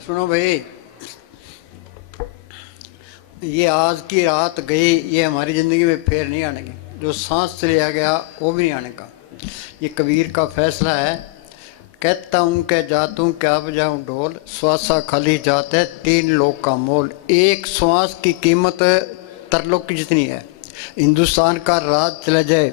सुनो भाई, ये आज की रात गई, ये हमारी ज़िंदगी में फिर नहीं आने की। जो सांस चलिया गया वो भी नहीं आने का। ये कबीर का फैसला है। कहता हूँ कि जातूँ क्या बजाऊँ ढोल, श्वासा खाली जात है तीन लोग का मोल। एक श्वास की कीमत तरलोक की जितनी है। हिंदुस्तान का राज चला जाए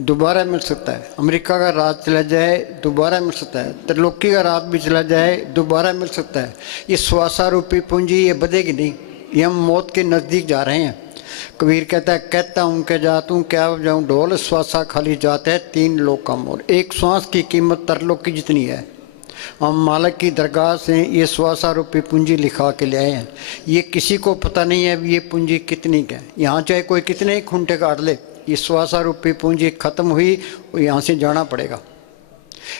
दोबारा मिल सकता है, अमेरिका का राज चला जाए दोबारा मिल सकता है, त्रिलोकी का राज भी चला जाए दोबारा मिल सकता है। ये श्वासा रूपी पूंजी ये बदेगी नहीं, ये हम मौत के नज़दीक जा रहे हैं। कबीर कहता है, कहता हूँ कि जातूँ क्या बजाऊँ ढोल, श्वासा खाली जाता है तीन लोग का मोल। एक श्वास की कीमत तरलोक की जितनी है। हम मालिक की दरगाह से ये श्वासा रूपी पूंजी लिखा के ले आए हैं। ये किसी को पता नहीं है ये पूंजी कितनी है। यहाँ चाहे कोई कितने ही खूंटे काट ले, ये श्वासा रूपी पूंजी ख़त्म हुई और यहाँ से जाना पड़ेगा।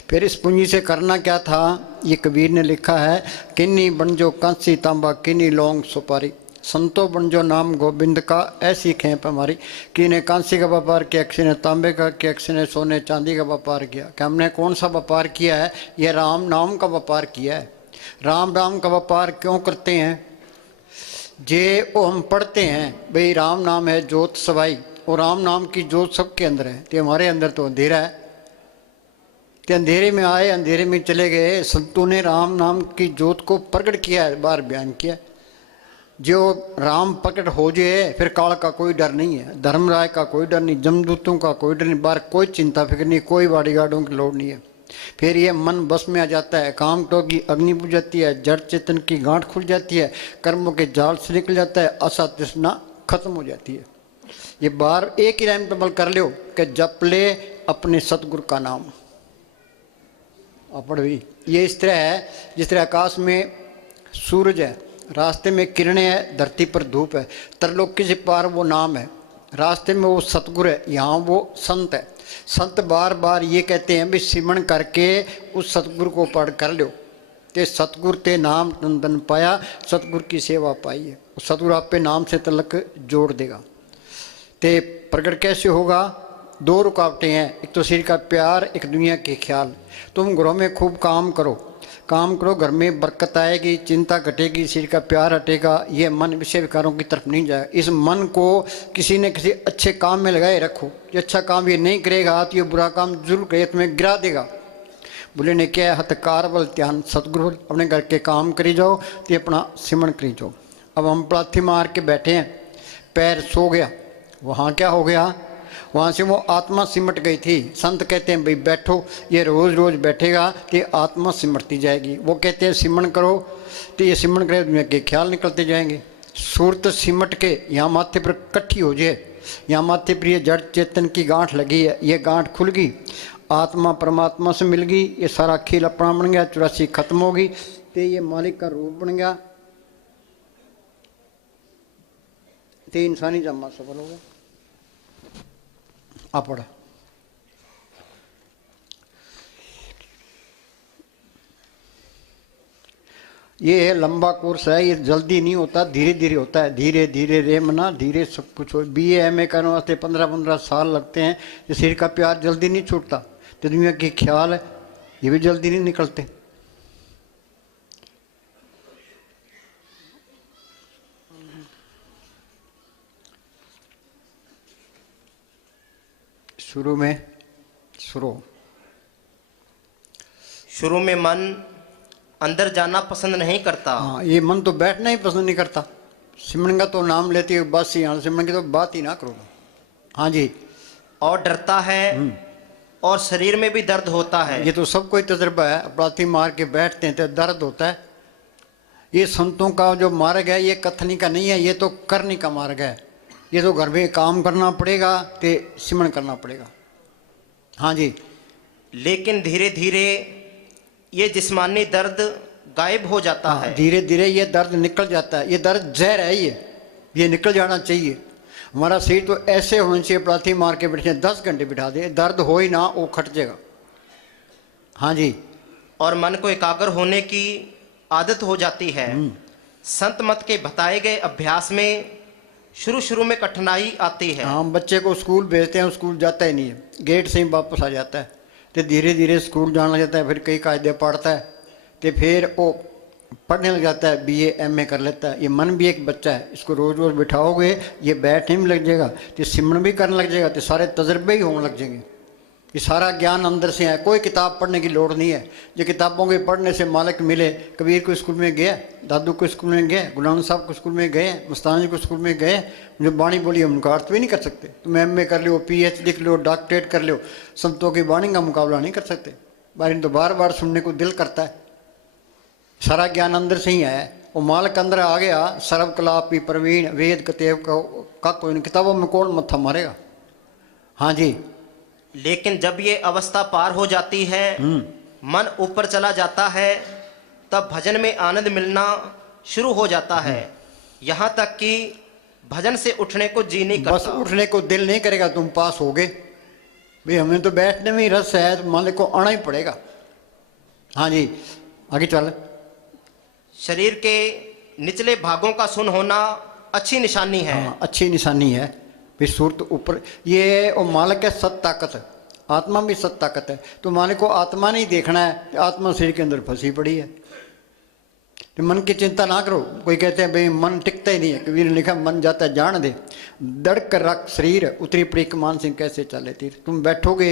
फिर इस पूंजी से करना क्या था, ये कबीर ने लिखा है। किन्नी बन जो कांसी तांबा, किन्नी लौंग सुपारी, संतो बन जो नाम गोविंद का, ऐसी खेप हमारी। किसी ने कांसी का व्यापार किया, किसी ने तांबे का किया, किसी ने सोने चांदी का व्यापार किया। कि हमने कौन सा व्यापार किया है? ये राम नाम का व्यापार किया है। राम नाम का व्यापार क्यों करते हैं? जे वो हम पढ़ते हैं भाई, राम नाम है जोत सवाई, और राम नाम की जोत सबके अंदर है। तो हमारे अंदर तो अंधेरा है, तो अंधेरे में आए अंधेरे में चले गए। संतों ने राम नाम की जोत को प्रकट किया है, बार बयान किया। जो राम प्रकट हो जाए फिर काल का कोई डर नहीं है, धर्मराय का कोई डर नहीं, जमदूतों का कोई डर नहीं, बाहर कोई चिंता फिक्र नहीं, कोई बॉडीगार्डों की लोड़ नहीं है। फिर ये मन बस में आ जाता है, काम तो की अग्नि बुझ जाती है, जड़ चेतन की गांठ खुल जाती है, कर्मों के जाल से निकल जाता है, आशा तृष्णा खत्म हो जाती है। ये बार एक ही लाइन पे अमल कर लो कि जप ले अपने सतगुरु का नाम। अपड़ भी ये इस तरह है जिस तरह आकाश में सूरज है, रास्ते में किरणें है, धरती पर धूप है। त्रिलोकी से पार वो नाम है, रास्ते में वो सतगुरु है, यहाँ वो संत है। संत बार बार ये कहते हैं भी सिमरण करके उस सतगुरु को पढ़ कर लो, ते सतगुरु ते नाम नंदन पाया, सतगुरु की सेवा पाई है। सतगुरु आप पे नाम से तलक जोड़ देगा। ते प्रकट कैसे होगा? दो रुकावटें हैं, एक तो शरीर का प्यार, एक दुनिया के ख्याल। तुम घरों में खूब काम करो, काम करो, घर में बरकत आएगी, चिंता घटेगी, शरीर का प्यार हटेगा, ये मन विषय विकारों की तरफ नहीं जाएगा। इस मन को किसी न किसी अच्छे काम में लगाए रखो। ये अच्छा काम ये नहीं करेगा तो ये बुरा काम जरूर करे, तुम्हें गिरा देगा। बोले ने क्या हथकार बल ध्यान सतगुरु, अपने घर के काम करी जाओ तो अपना सिमरण करी जाओ। अब हम पलाथी मार के बैठे हैं, पैर सो गया, वहाँ क्या हो गया? वहाँ से वो आत्मा सिमट गई थी। संत कहते हैं भाई बैठो, ये रोज़ रोज़ बैठेगा तो ये आत्मा सिमटती जाएगी। वो कहते हैं सिमरण करो तो ये सिमरण करे दुनिया के ख्याल निकलते जाएंगे। सूरत सिमट के यहाँ माथे पर इकट्ठी हो जाए, यहाँ माथे पर ये जड़ चेतन की गांठ लगी है, ये गांठ खुल गई, आत्मा परमात्मा से मिल गई, ये सारा खेल अपना बन गया, 84 खत्म होगी, तो ये मालिक का रूप बन गया, तो इंसानी जन्म सफल हो गया। अपड़ ये लंबा कोर्स है, ये जल्दी नहीं होता, धीरे धीरे होता है। धीरे धीरे रे मना धीरे सब कुछ हो। BA MA करने वास्ते 15-15 साल लगते हैं। ये शरीर का प्यार जल्दी नहीं छूटता, तो दुनिया के ख्याल है ये भी जल्दी नहीं निकलते। शुरू में मन अंदर जाना पसंद नहीं करता। हाँ, ये मन तो बैठना ही पसंद नहीं करता। सिमरन का तो नाम लेती है बस, यहाँ सिमरन की तो बात ही ना करो। हाँ जी। और डरता है और शरीर में भी दर्द होता है। ये तो सबको ही तजर्बा है, अपराधी मार के बैठते हैं तो दर्द होता है। ये संतों का जो मार्ग है ये कथनी का नहीं है, ये तो करने का मार्ग है। ये तो घर में काम करना पड़ेगा तो सिमरन करना पड़ेगा। हाँ जी। लेकिन धीरे धीरे ये जिस्मानी दर्द गायब हो जाता है। धीरे धीरे ये दर्द निकल जाता है। ये दर्द जहर है, ये निकल जाना चाहिए। हमारा शरीर तो ऐसे होना चाहिए, पलाथी मार के बैठे 10 घंटे बिठा दे, दर्द हो ही ना, वो खट जाएगा। हाँ जी। और मन को एकाग्र होने की आदत हो जाती है। संत मत के बताए गए अभ्यास में शुरू में कठिनाई आती है। हम बच्चे को स्कूल भेजते हैं, स्कूल जाता ही नहीं है, गेट से ही वापस आ जाता है। तो धीरे धीरे स्कूल जाना जाता है, फिर कई कायदे पढ़ता है, तो फिर वो पढ़ने लग जाता है, बीए एमए कर लेता है। ये मन भी एक बच्चा है, इसको रोज़ रोज़ बिठाओगे ये बैठने में लग जाएगा, तो सिमरन भी करने लग जाएगा, तो सारे तजर्बे ही होने लग जाएंगे। ये सारा ज्ञान अंदर से है, कोई किताब पढ़ने की लोड़ नहीं है। ये किताबों के पढ़ने से मालिक मिले। कबीर को स्कूल में गया, दादू को स्कूल में गए, गुलाम साहब को स्कूल में गए, मस्तानी को स्कूल में गए, जो बाणी बोली हम उनका अर्थ भी नहीं कर सकते। तुम एमए कर लो, पीएच लिख लो, डॉक्टरेट कर लो, संतों की बाणी का मुकाबला नहीं कर सकते। बाणी तो बार बार सुनने को दिल करता है। सारा ज्ञान अंदर से ही है। वो मालिक अंदर आ गया, सर्व कलापी प्रवीण वेद कतेव का कोई किताबों में कौन मत्था मारेगा। हाँ जी। लेकिन जब ये अवस्था पार हो जाती है, मन ऊपर चला जाता है, तब भजन में आनंद मिलना शुरू हो जाता है। यहाँ तक कि भजन से उठने को जी नहीं बस करता। उठने को दिल नहीं करेगा। तुम पास हो गए भाई, हमें तो बैठने में ही रस है, तो मालिक को आना ही पड़ेगा। हाँ जी, आगे चल। शरीर के निचले भागों का सुन्न होना अच्छी निशानी है। हाँ, अच्छी निशानी है भाई। सूरत ऊपर ये और मालिक है सत ताकत है, आत्मा भी सत ताकत है। तो मालिक को आत्मा नहीं देखना है, आत्मा शरीर के अंदर फंसी पड़ी है। तो मन की चिंता ना करो। कोई कहते हैं भाई मन टिकता ही नहीं है, कबीर ने लिखा मन जाता है जान दे, दड़ कर रख शरीर उतरी पड़ी कमान सिंह कैसे चले तीर। तुम बैठोगे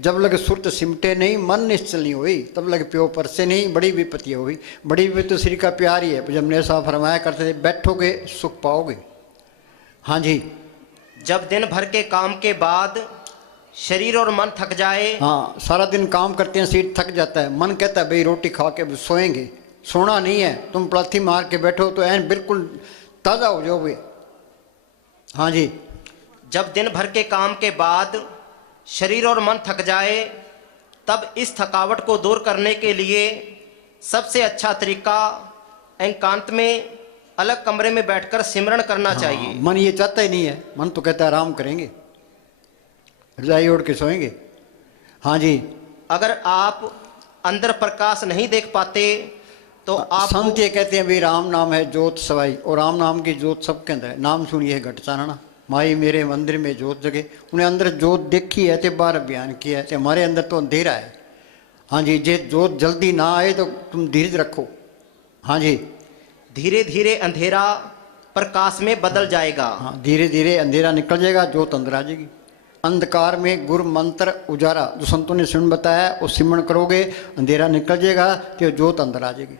जब लग सुरत सिमटे नहीं, मन निश्चल नहीं हुई, तब लग प्यो पर से नहीं, बड़ी विपत्ति हुई। बड़ी विपत्ति तो श्री का प्यार ही है। जब ने ऐसा फरमाया करते थे, बैठोगे सुख पाओगे। हाँ जी। जब दिन भर के काम के बाद शरीर और मन थक जाए। हाँ, सारा दिन काम करते हैं, शरीर थक जाता है, मन कहता है भाई रोटी खा के सोएंगे। सोना नहीं है, तुम पलाथी मार के बैठो तो ऐन बिल्कुल ताज़ा हो जाओगे। हाँ जी। जब दिन भर के काम के बाद शरीर और मन थक जाए, तब इस थकावट को दूर करने के लिए सबसे अच्छा तरीका एकांत में अलग कमरे में बैठकर सिमरन करना चाहिए। मन ये चाहता ही नहीं है, मन तो कहता है आराम करेंगे, रजाई ओढ़ के सोएंगे। हाँ जी। अगर आप अंदर प्रकाश नहीं देख पाते तो आप संत ये कहते हैं भाई राम नाम है ज्योत सवाई, और राम नाम की ज्योत सबके अंदर है। नाम सुनिए घट चानना, माई मेरे मंदिर में ज्योत जगे। उन्हें अंदर ज्योत देखी है तो बाहर बयान किया है, तो हमारे अंदर तो अंधेरा है। हाँ जी। जे ज्योत जल्दी ना आए तो तुम धीरज रखो। हाँ जी। धीरे धीरे अंधेरा प्रकाश में बदल जाएगा। हाँ, धीरे धीरे अंधेरा निकल जाएगा, ज्योत अंदर आ जाएगी। अंधकार में गुरु मंत्र उजारा, जो संतों ने सिमरन बताया वो सिमरन करोगे, अंधेरा निकल जाएगा, तो ज्योत अंदर आ जाएगी।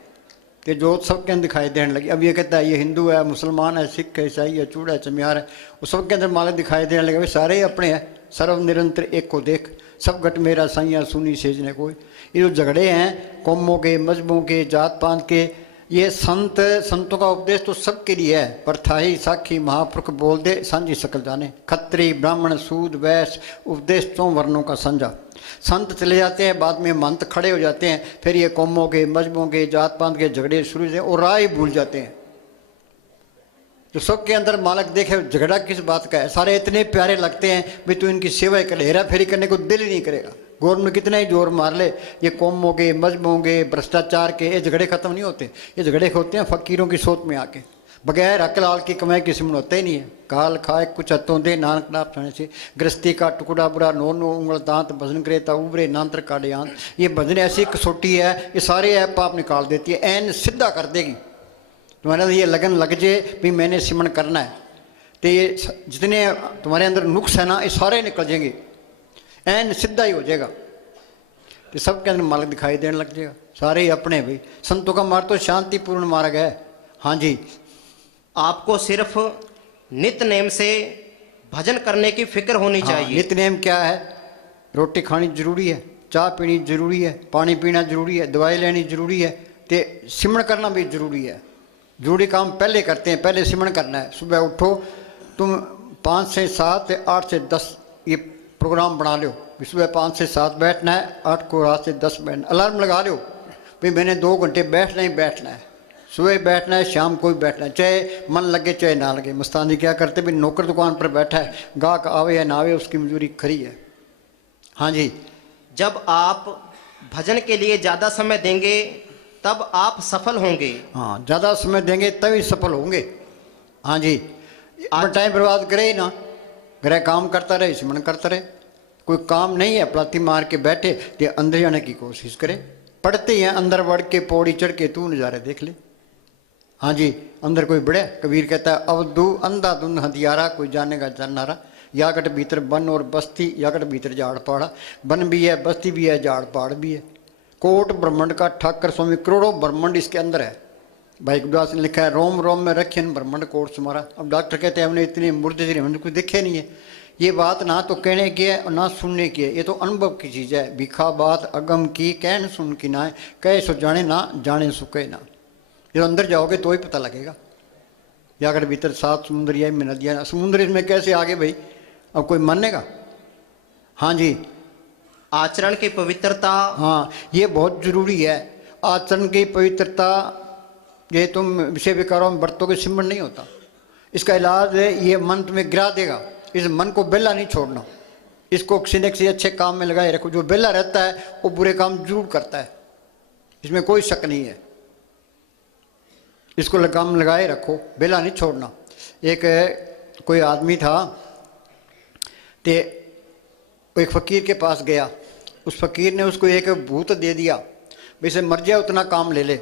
तो ज्योत सबके अंदर दिखाई देने लगी। अब ये कहता है ये हिंदू है, मुसलमान है, सिख है, ईसाई है, चूड़ा है, चमियार है, वो सबके अंदर मालिक दिखाई देने लगे। वे सारे ही अपने हैं। सर्व निरंतर एक को देख, सब घट मेरा साइया सुनी सेज ने कोई। ये जो झगड़े हैं कौमों के, मजहबों के, जात पात के, ये संतों का उपदेश तो सबके लिए है। परथाई साखी महापुरुष बोल दे सांझी सकल जाने। खत्री ब्राह्मण सूद वैश्य उपदेश 4 वर्णों का संजा। संत चले जाते हैं, बाद में महंत खड़े हो जाते हैं, फिर ये कौमों के, मजहबों के, जात पात के झगड़े शुरू होते हैं और राह ही भूल जाते हैं। तो सबके अंदर मालिक देखे झगड़ा किस बात का है। सारे इतने प्यारे लगते हैं भाई तू इनकी सेवा कर, हेरा फेरी करने को दिल ही नहीं करेगा। गवर्नमेंट कितना ही जोर मार ले, ये कौमों के, मजहबों के, भ्रष्टाचार के ये झगड़े खत्म नहीं होते। ये झगड़े होते हैं फकीरों की सोच में आके, बगैर अकलाल की कमाई किसी में होता ही नहीं है। काल खाए कुछ हथों दे नानक नाप खाने से, गृहस्थी का टुकड़ा बुरा नो नो उंगल दांत, भजन करे ता उबरे नांतर काटे आंत। ये भजन ऐसी कसौटी है, ये सारे ऐप आप निकाल देती है, ऐन सीधा कर देगी। तुम्हारे ये लगन लग जाए भी मैंने सिमरन करना है, तो ये जितने तुम्हारे अंदर नुक्स है ना ये सारे निकल जाएंगे, ऐन सीधा ही हो जाएगा। तो सबके अंदर मालिक दिखाई देने लग जाएगा। सारे ही अपने भाई। संतों का मार्ग तो शांतिपूर्ण मार्ग है। हाँ जी। आपको सिर्फ नित्य नेम से भजन करने की फिक्र होनी चाहिए। नित्य नेम क्या है? रोटी खानी जरूरी है, चाय पीनी जरूरी है, पानी पीना जरूरी है, दवाई लेनी जरूरी है, तो सिमरन करना भी जरूरी है। जरूरी काम पहले करते हैं, पहले सिमरन करना है। सुबह उठो, तुम 5 से 7, 8 से 10 ये प्रोग्राम बना लो। सुबह 5 से 7 बैठना है, 8 को रात से 10 बैठना। अलार्म लगा लो भाई मैंने 2 घंटे बैठना ही बैठना है। सुबह बैठना है, शाम को भी बैठना है, चाहे मन लगे चाहे ना लगे। मस्तानी क्या करते भाई, नौकर दुकान पर बैठा है, गाहक आवे या ना आवे उसकी मजदूरी खरी है। हाँ जी। जब आप भजन के लिए ज़्यादा समय देंगे तब आप सफल होंगे। हाँ, ज़्यादा समय देंगे तभी सफल होंगे। हाँ जी। आज टाइम बर्बाद करे ही ना, घर काम करता रहे, सिमरन करता रहे। कोई काम नहीं है, पलाती मार के बैठे तो अंदर जाने की कोशिश करे। पढ़ते ही हैं, अंदर बढ़ के पौड़ी चढ़ के तू नज़ारे देख ले। हाँ जी, अंदर कोई बड़े, कबीर कहता है अब दू अंधा दुन हथियारा, कोई जानेगा जाननारा। याकट भीतर बन और बस्ती, याकट भीतर झाड़ पहाड़ा। बन भी है, बस्ती भी है, झाड़ पहाड़ भी है। कोट ब्रह्मंड का ठाकर स्वामी, करोड़ों ब्रह्मंड इसके अंदर है। भाई गुरदास ने लिखा है रोम रोम में रखे ब्रह्मंड कोट सुमारा। अब डॉक्टर कहते हैं हमने इतने मुर्दे से हमने कुछ देखे नहीं है। ये बात ना तो कहने की है और ना सुनने की है, ये तो अनुभव की चीज़ है। भिखा बात अगम की, कहन सुन की ना है, कहे सो जाने ना, जाने सो कहे ना। ये अंदर जाओगे तो ही पता लगेगा। या अगर भीतर 7 समुद्र या में नदियाँ, समुद्र इसमें कैसे आगे भाई, अब कोई मानेगा। हाँ जी, आचरण की पवित्रता, हाँ ये बहुत जरूरी है। आचरण की पवित्रता, ये तुम विषय विकारों में बरतों के सिमरण नहीं होता। इसका इलाज है, ये मन तुम्हें गिरा देगा। इस मन को बेला नहीं छोड़ना, इसको किसी न किसी अच्छे काम में लगाए रखो। जो बेला रहता है वो बुरे काम जरूर करता है, इसमें कोई शक नहीं है। इसको काम लगाए रखो, बेला नहीं छोड़ना। एक कोई आदमी था, ते एक फ़कीर के पास गया। उस फ़कीर ने उसको एक भूत दे दिया, वैसे मर जाए उतना काम ले ले,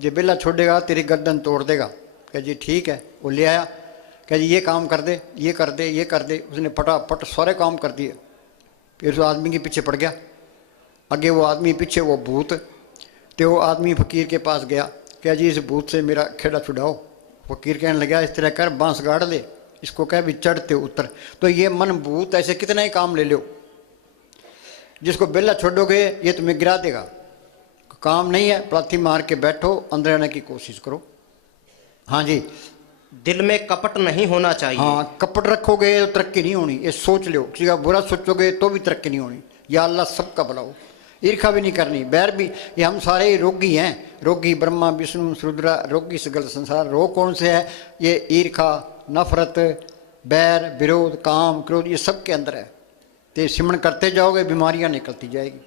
जो बेला छोड़ेगा तेरी गर्दन तोड़ देगा। कह जी ठीक है। वो ले आया, कह जी ये काम कर दे, ये कर दे, ये कर दे। उसने फटाफट सारे काम कर दिए। फिर उस आदमी के पीछे पड़ गया, आगे वो आदमी पीछे वो भूत। तो वो आदमी फ़कीर के पास गया, कह जी इस भूत से मेरा खेड़ा छुड़ाओ। फ़कीर कहने लगा इस तरह कर, बांस गाड़ ले, इसको कह भी चढ़ते उतर। तो ये मन भूत ऐसे कितना ही काम ले लो, जिसको बेला छोड़ोगे ये तुम्हें गिरा देगा। काम नहीं है, प्रार्थी मार के बैठो, अंदर आने की कोशिश करो। हाँ जी, दिल में कपट नहीं होना चाहिए। हाँ, कपट रखोगे तो तरक्की नहीं होनी, ये सोच लो। किसी का बुरा सोचोगे तो भी तरक्की नहीं होनी। या अल्लाह सबका भला हो। ईर्खा भी नहीं करनी, बैर भी। ये हम सारे ही रोगी हैं, रोगी ब्रह्मा विष्णु रुद्रा, रोगी सगल संसार। रोग कौन से है? ये ईर्खा, नफरत, बैर, विरोध, काम, क्रोध, ये सब के अंदर है। तो सिमरण करते जाओगे, बीमारियां निकलती जाएगी।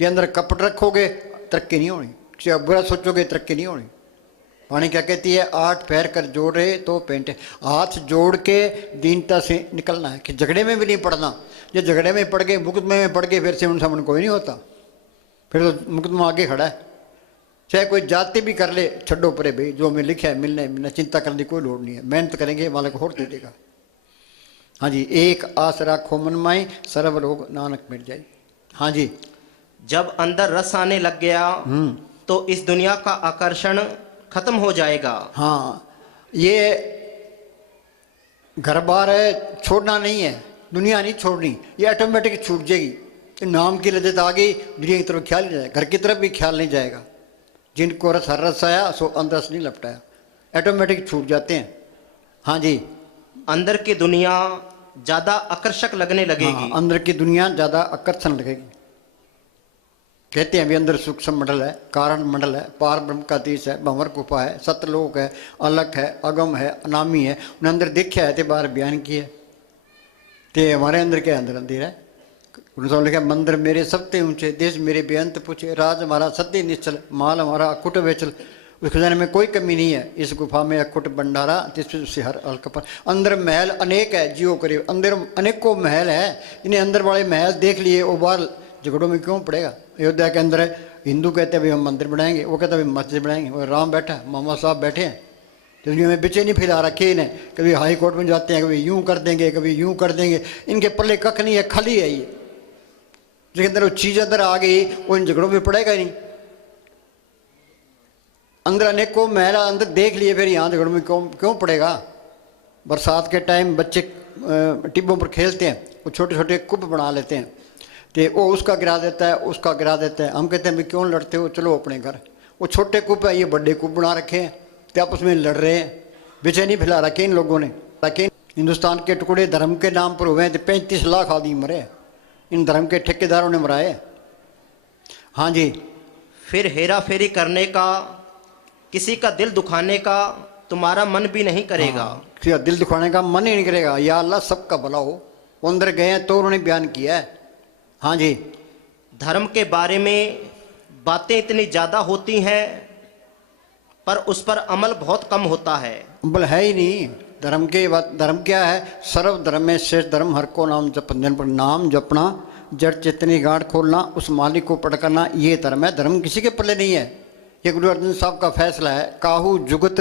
ये अंदर कपट रखोगे तरक्की नहीं होनी, किसी का बुरा सोचोगे तरक्की नहीं होनी। वाणी क्या कहती है? 8 पैर कर जोड़े तो पेंटे। हाथ जोड़ के दीनता से निकलना है, कि झगड़े में भी नहीं पड़ना। ये झगड़े में पड़ गए, मुकदमे में पड़ गए, फिर से उनसे मन कोई नहीं होता, फिर तो मुकदमा आगे खड़ा है। चाहे कोई जाति भी कर ले, छड्डो परे भाई, जो हमें लिखा है मिलना है मिलना, चिंता करने की कोई लोड़ नहीं है। मेहनत करेंगे, मालिक और दे देगा। हाँ जी, एक आस राखो मन माई, सर्व रोग नानक मिट जाए। हाँ जी, जब अंदर रस आने लग गया तो इस दुनिया का आकर्षण खत्म हो जाएगा। हाँ, ये घर बार है, छोड़ना नहीं है, दुनिया नहीं छोड़नी, ये ऑटोमेटिक छूट जाएगी। नाम की लज्जत आ गई, दुनिया की तरफ ख्याल नहीं जाएगा, घर की तरफ भी ख्याल नहीं जाएगा। जिनको रस हर रस आया सो अंदर से नहीं लपटाया, ऑटोमेटिक छूट जाते हैं। हाँ जी, अंदर की दुनिया ज्यादा आकर्षक लगने लगेगी। हाँ, अंदर की दुनिया ज्यादा आकर्षण लगेगी। कहते हैं भी अंदर सूक्ष्म मंडल है, कारण मंडल है, पार ब्रह्म का देश है, भंवर गुफा है, सतलोक है, अलग है, अगम है, अनामी है। उन्हें अंदर देखा है तो बाहर बयान किया है। तो हमारे अंदर क्या अंदर अंधेरा है। उन्होंने लिखा मंदिर मेरे सबसे ऊंचे, देश मेरे बेअंत पूछे, राज हमारा सत्य निश्चल, माल हमारा अकुट बेचल। उस खजाने में कोई कमी नहीं है, इस गुफा में अकुट भंडारा, जिसमें से हर अलक पर। अंदर महल अनेक है, जियो करीब अंदर अनेकों महल है। इन्हें अंदर वाले महल देख लिए, वो बाहर झगड़ों में क्यों पड़ेगा। अयोध्या के अंदर हिंदू कहते हैं भाई हम मंदिर बनाएंगे, वो कहते हैं भाई मस्जिद बनाएंगे। वो राम बैठा है, मोहम्मद साहब बैठे हैं, तो दुनिया में बेचैनी फैला रखी इन्हें। कभी हाई कोर्ट में जाते हैं, कभी यूं कर देंगे, कभी यूं कर देंगे। इनके पल्ले कख नहीं है, खाली है ये। जिसके अंदर वो चीज़ अंदर आ गई, वो इन झगड़ों में पड़ेगा ही नहीं। अंदर अनेकों महल अंदर देख लिए, फिर यहाँ झगड़ों में क्यों पड़ेगा। बरसात के टाइम बच्चे टिब्बों पर खेलते हैं, वो छोटे छोटे कुप बना लेते हैं, तो वो उसका गिरा देता है, उसका गिरा देता है। हम कहते हैं भाई क्यों लड़ते हो, चलो अपने घर। वो छोटे कुप है, ये बड़े कुप बना रखे हैं, तो आपस में लड़ रहे हैं। बेचैनी फैला रखे इन लोगों ने। ताकि हिंदुस्तान के टुकड़े धर्म के नाम पर हुए हैं, तो 35 लाख आदमी मरे, इन धर्म के ठेकेदारों ने मराए। हाँ जी, फिर हेरा फेरी करने का, किसी का दिल दुखाने का तुम्हारा मन भी नहीं करेगा। किसी का दिल दुखाने का मन ही नहीं करेगा। या अल्लाह सबका भला हो। वो अंदर गए हैं तो उन्होंने बयान किया है। हाँ जी, धर्म के बारे में बातें इतनी ज़्यादा होती हैं पर उस पर अमल बहुत कम होता है। अमल है ही नहीं। धर्म के बात, धर्म क्या है? सर्व धर्म में श्रेष्ठ धर्म हर को नाम जप। पर नाम जपना जड़ चेतनी गांठ खोलना, उस मालिक को पढ़ करना, ये धर्म है। धर्म किसी के पल्ले नहीं है। ये गुरु अर्जन साहब का फैसला है, काहू जुगत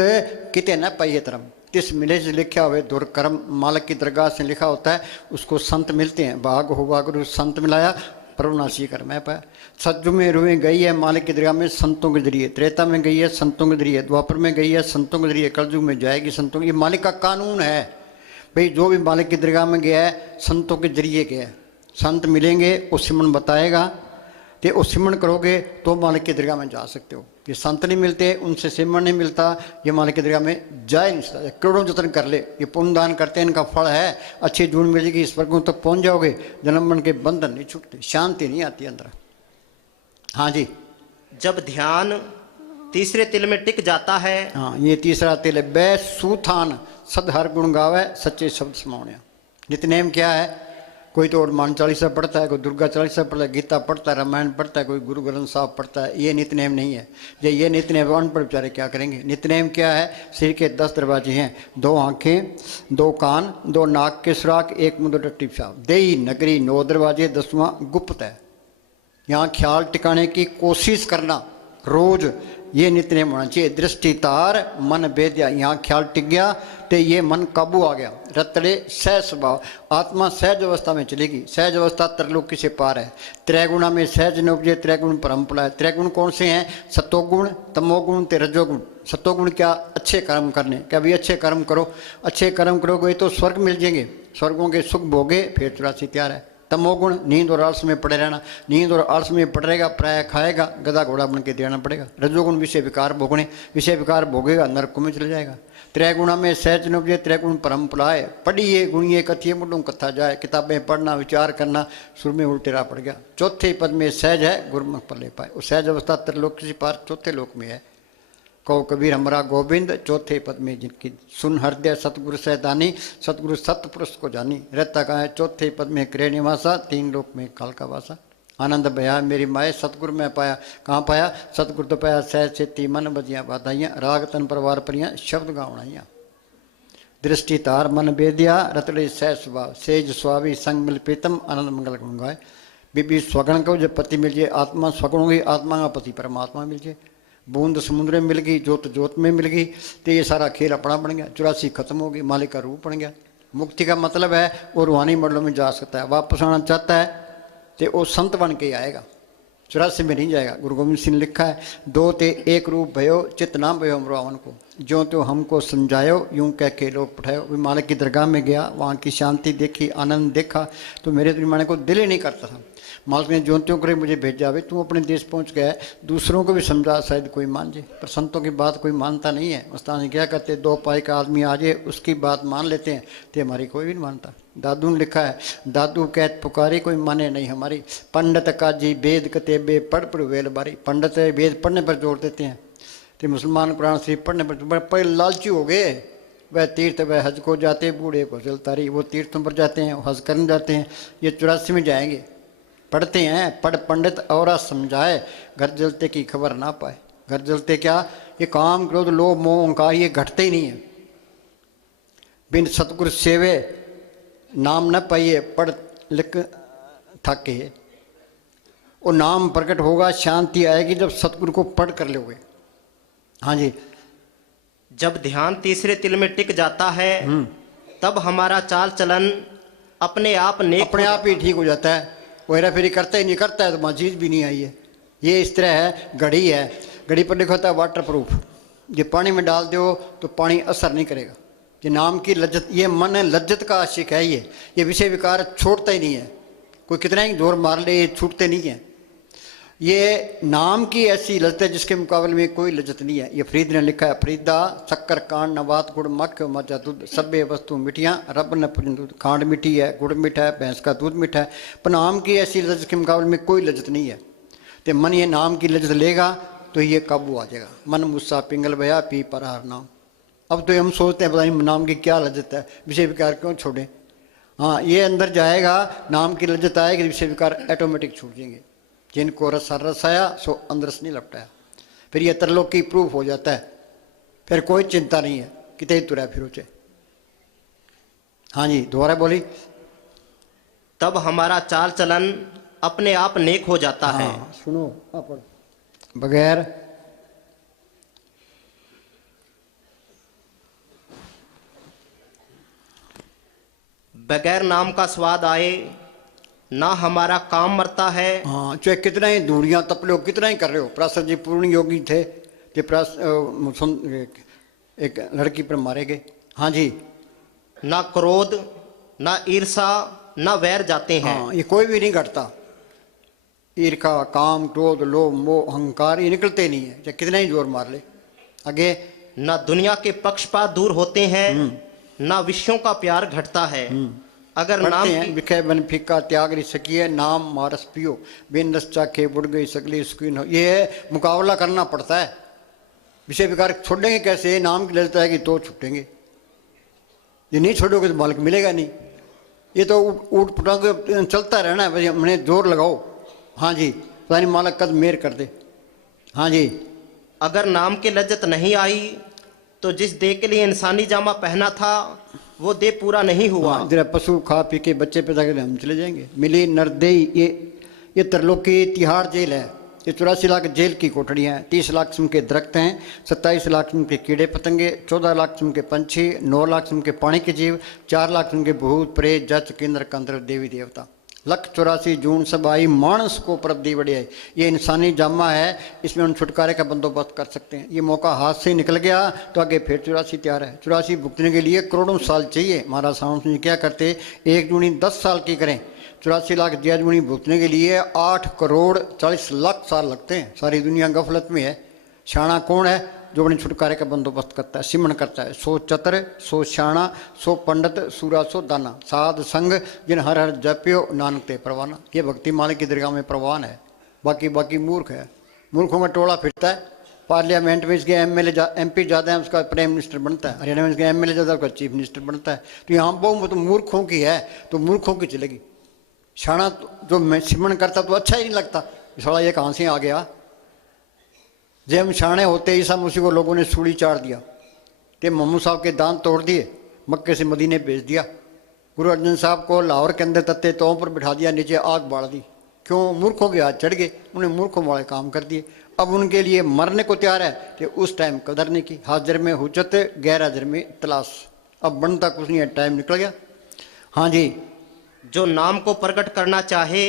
किते न पाइए धर्म। तिस मिले से लिखा हुए दुर कर्म, मालिक की दरगाह से लिखा होता है, उसको संत मिलते हैं। भाग हो गुरु संत मिलाया, प्रभुनाशी कर मैं पाया। सज्जु में रुए गई है मालिक की दरगाह में संतों के जरिए, त्रेता में गई है संतों के जरिए, द्वापर में गई है संतों के जरिए, कलयुग में जाएगी संतों। ये मालिक का कानून है भाई, जो भी मालिक की दरगाह में गया है संतों के जरिए गया है। संत मिलेंगे, वो सिमरन बताएगा, तो वो सिमरन करोगे तो मालिक की दरगाह में जा सकते हो। ये संत नहीं मिलते, उनसे सिमरन नहीं मिलता, ये मालिक की दरगाह में जा ही नहीं सकता। करोड़ों जतन कर ले, ये पुण्य दान करते हैं, इनका फल है, अच्छी जून मिलेगी, इस वर्गों तक पहुंच जाओगे, जन्म मन के बंधन नहीं छूटते, शांति नहीं आती अंदर। हाँ जी। जब ध्यान तीसरे तिल में टिक जाता है, हाँ, ये तीसरा तिल है, बै सुथान सद हर गुण गावे सच्चे शब्द समाने। नित्यनेम क्या है? कोई तो हनुमान चालीसा पढ़ता है, कोई दुर्गा चालीसा पढ़ता है, गीता पढ़ता है, रामायण पढ़ता है, कोई गुरु ग्रंथ साहब पढ़ता है। ये नित्यनेम नहीं है। ये नित्यनेम अनपढ़ बेचारे क्या करेंगे? नित्यनेम क्या है? सिर के 10 दरवाजे हैं, 2 आँखें, 2 कान, 2 नाक के सुराख, 1 मुंह, 2 टट्टी पेशाब। देही नगरी 9 दरवाजे, 10वां गुप्त है। यहाँ ख्याल टिकाने की कोशिश करना रोज, ये नित्यनेम होना चाहिए। दृष्टि तार मन भेद्या, यहाँ ख्याल टिक गया तो ये मन काबू आ गया। रतड़े सहज स्वभाव, आत्मा सहज अवस्था में चलेगी। सहज अवस्था त्रिलोकी से पार है। त्रैगुणा में सहज न उपजे, त्रैगुण परम्परा है। त्रैगुण कौन से हैं? सतोगुण, तमोगुण ते रजोगुण। सतोगुण क्या? अच्छे कर्म करने, क्या भी अच्छे कर्म करो, अच्छे कर्म करोगे तो स्वर्ग मिल जाएंगे, स्वर्गों के सुख भोगे, फिर 84 तैयार है। तमोगुण नींद और आलस में पड़े रहना, नींद और आलस में पड़ रहेगा, प्राय खाएगा, गधा घोड़ा बन के देना पड़ेगा। रजोगुण विषय विकार भोगने, विषय विकार भोगेगा, नरक में चले जाएगा। त्रैगुणा में सहज न उपजे, त्रैगुण परम्पराए। पढ़िए गुणिए कथिए मुंडों कथा जाए, किताबें पढ़ना, विचार करना, सुर में उल्टेरा पड़ गया। चौथे पद में सहज है, गुरुमुख पर ले पाए। वो सहज अवस्था त्रिलोक से पार चौथे लोक में है। कहो कबीर हमारा गोविंद, चौथे पद में जिनकी सुन हृदय सतगुरु सैदानी, सतगुरु सतपुरुष को जानी। रहता कहाँ है? चौथे पद में करे निवासा, 3 लोक में काल का वासा। आनंद भया मेरी माए, सतगुरु में पाया। कहाँ पाया? सतगुरु तो पाया सहज चेती मन बजिया बाधाइयाँ, राग तन परवार परियाँ, शब्द गावणाइयाँ। दृष्टि तार मन बेदिया, रतड़े सहज स्वभाव, सेज स्वावी संग मिल प्रीतम, आनंद मंगल गुण गाय। बीबी स्वगण को जब पति मिल जाए, आत्मा स्वगुण होगी, आत्मा का पति परमात्मा मिल जाए। बूंद समुद्र में मिल गई, जोत जोत में मिल गई, तो ये सारा खेल अपना बन गया। 84 खत्म हो गई, मालिक का रूप बन गया। मुक्ति का मतलब है वो रूहानी मंडलों में जा सकता है। वापस आना चाहता है तो वो संत बन के आएगा, 84 में नहीं जाएगा। गुरु गोविंद सिंह ने लिखा है, 2 ते 1 रूप भयो, चित नाम भयो अमरावन को, जो तो हमको समझायो, यूं कह के लोग पठायो। भी मालिक की दरगाह में गया, वहाँ की शांति देखी, आनंद देखा, तो मेरे माने को दिल ही नहीं करता था। मालिक ने ज्यों त्यों करे मुझे भेजा, भाई तू अपने देश पहुँच गया, दूसरों को भी समझा, शायद कोई मान जाए। पर संतों की बात कोई मानता नहीं है। मस्तान क्या कहते, 2 पाई का आदमी आ जाए, उसकी बात मान लेते हैं, तो हमारी कोई भी नहीं मानता। दादू ने लिखा है, दादू कहत पुकारी, कोई माने नहीं हमारी। पंडित काजी वेद कतेबे पढ़ पढ़ वेल बारी। पंडित वेद पढ़ने पर जोर देते हैं, तो मुसलमान कुरान शरीफ पढ़ने पर लालची हो गए। वह तीर्थ वह हज को जाते, बूढ़े को चलता रही। वो तीर्थों पर जाते हैं, हज करने जाते हैं, ये 84 में जाएंगे। पढ़ते हैं, पढ़ पंडित और समझाए, घर जलते की खबर ना पाए। घर जलते क्या? ये काम क्रोध लोभ मोह अहंकार ये घटते ही नहीं है। बिन सतगुरु सेवे नाम न पाइए, पढ़ लिख थके। वो नाम प्रकट होगा, शांति आएगी जब सतगुरु को पढ़ कर लोगे। हाँ जी। जब ध्यान तीसरे तिल में टिक जाता है, तब हमारा चाल चलन अपने आप ही ठीक हो जाता है। वो हेरा फेरी करता ही नहीं, करता है तो मजीज भी नहीं आई है। ये इस तरह है, घड़ी है, घड़ी पर लिखा होता है वाटर प्रूफ। ये पानी में डाल दो तो पानी असर नहीं करेगा। ये नाम की लज्जत, ये मन लज्जत का आशिक है। ये विषय विकार छोड़ता ही नहीं है। कोई कितना ही जोर मार ले, ये छूटते नहीं है। ये नाम की ऐसी लज्जत है जिसके मुकाबले में कोई लज्जत नहीं है। ये फरीद ने लिखा है, फरीदा शक्कर कांड नबात गुड़ मक्ख मजा दूध, सभ्य वस्तु मिठियाँ रब न पूजन दूध। खांड मीठी है, गुड़ मीठा है, भैंस का दूध मीठा है, पर नाम की ऐसी लज्जत के मुकाबले में कोई लज्जत नहीं है। तो मन ये नाम की लज्जत लेगा तो ये काबू आ जाएगा। मन मुस्सा पिंगल भया पी पर हर नाम। अब तो हम सोचते हैं पता नहीं नाम की क्या लज्जत है, विषय विकार क्यों छोड़ें। हाँ, ये अंदर जाएगा, नाम की लज्जत आएगी, विषय विकार ऑटोमेटिक छूट जाएंगे। जिनको रस आया सो अंदर से नहीं लपटाया। फिर ये त्रिलोकी प्रूफ हो जाता है, फिर कोई चिंता नहीं है, कितने तुरा फिर उचे। हाँ जी, दोबारा बोली। तब हमारा चाल चलन अपने आप नेक हो जाता है। हाँ सुनो आप बगैर बगैर नाम का स्वाद आए ना हमारा काम मरता है। हाँ चाहे कितना ही दूरियां तप लो, कितना ही कर रहे हो। पराशर जी पूर्ण योगी थे, कि एक लड़की पर मारे गए। हाँ जी। ना क्रोध ना ईर्षा ना वैर जाते हैं। हाँ ये कोई भी नहीं घटता। ईर्षा, काम, क्रोध, लोभ, मोह, अहंकार ये निकलते नहीं है, चाहे कितना ही जोर मार ले। आगे ना दुनिया के पक्षपात दूर होते हैं ना विषयों का प्यार घटता है। अगर नाम पढ़ते हैं विखे बन फीका त्याग रही सकिए नाम मारस पियो बिन रस चाखे बुढ़ गई सकली सुकीन हो। ये मुकाबला करना पड़ता है। विषय विकार छोड़ेंगे कैसे? नाम की ललता है कि तो छूटेंगे। ये नहीं छोड़ोगे तो मालिक मिलेगा नहीं। ये तो ऊट पटांग चलता रहना है, भाई हमने जोर लगाओ। हाँ जी, पता नहीं मालिक कद मेर कर दे। हाँ जी। अगर नाम की लज्जत नहीं आई तो जिस देह के लिए इंसानी जामा पहना था वो देह पूरा नहीं हुआ। हाँ, जरा पशु खा पी के बच्चे पैदा कर हम चले जाएंगे। मिली नरदेई ये त्रिलोकी तिहाड़ जेल है। ये 84 लाख जेल की कोठड़ियाँ हैं। 30 लाख किस्म के दरख्त हैं, 27 लाख किस्म के कीड़े पतंगे, 14 लाख किस्म के पंछी, 9 लाख किस्म के पानी के जीव, 4 लाख किस्म के भूत प्रेत जच केंद्र कंद्र देवी देवता। 184 जून सब आई मानस को प्रब्धि बढ़ी है। ये इंसानी जामा है, इसमें उन छुटकारे का बंदोबस्त कर सकते हैं। ये मौका हाथ से निकल गया तो आगे फिर 84 तैयार है। 84 भुगतने के लिए करोड़ों साल चाहिए। महाराज साउंड सिंह क्या करते, 1 दूनी 10 साल की करें, 84 लाख जैज दूनी भुगतने के लिए 8 करोड़ 40 लाख साल लगते हैं। सारी दुनिया गफलत में है। शाना कौन है? जो अपने छुटकारे का बंदोबस्त करता है, सिमन करता है। 100 चतर 100 शाना 100 पंडित सूरा 100 दाना, साध संग जिन हर हर जप्यो नानक ते परवाना। ये भक्ति मालिक की दरगाह में प्रवान है। बाकी मूर्ख है। मूर्खों का टोला फिरता है। पार्लियामेंट में इसके MP ज़्यादा है, उसका प्राइम मिनिस्टर बनता है। हरियाणा में इसके MLA ज़्यादा, उसका चीफ मिनिस्टर बनता है। तो यहाँ बहुमत मूर्खों की है, तो मूर्खों की चलेगी। शाना जो मैं सिमन करता तो अच्छा ही नहीं लगता। साला ये कहाँ से आ गया? जब हम शाणे होते ईसा मसीह को लोगों ने सूली चाड़ दिया, कि मोहम्मद साहब के दांत तोड़ दिए, मक्के से मदीने भेज दिया। गुरु अर्जन साहब को लाहौर के अंदर तत्ते तों पर बिठा दिया, नीचे आग बाढ़ दी। क्यों? मूर्खों के हाथ चढ़ गए, उन्हें मूर्खों वाले काम कर दिए। अब उनके लिए मरने को तैयार है कि उस टाइम कदर नहीं की। हाजिर में हुज्जत गैर हाजिर में तलाश। अब बनता कुछ नहीं है, टाइम निकल गया। हाँ जी। जो नाम को प्रकट करना चाहे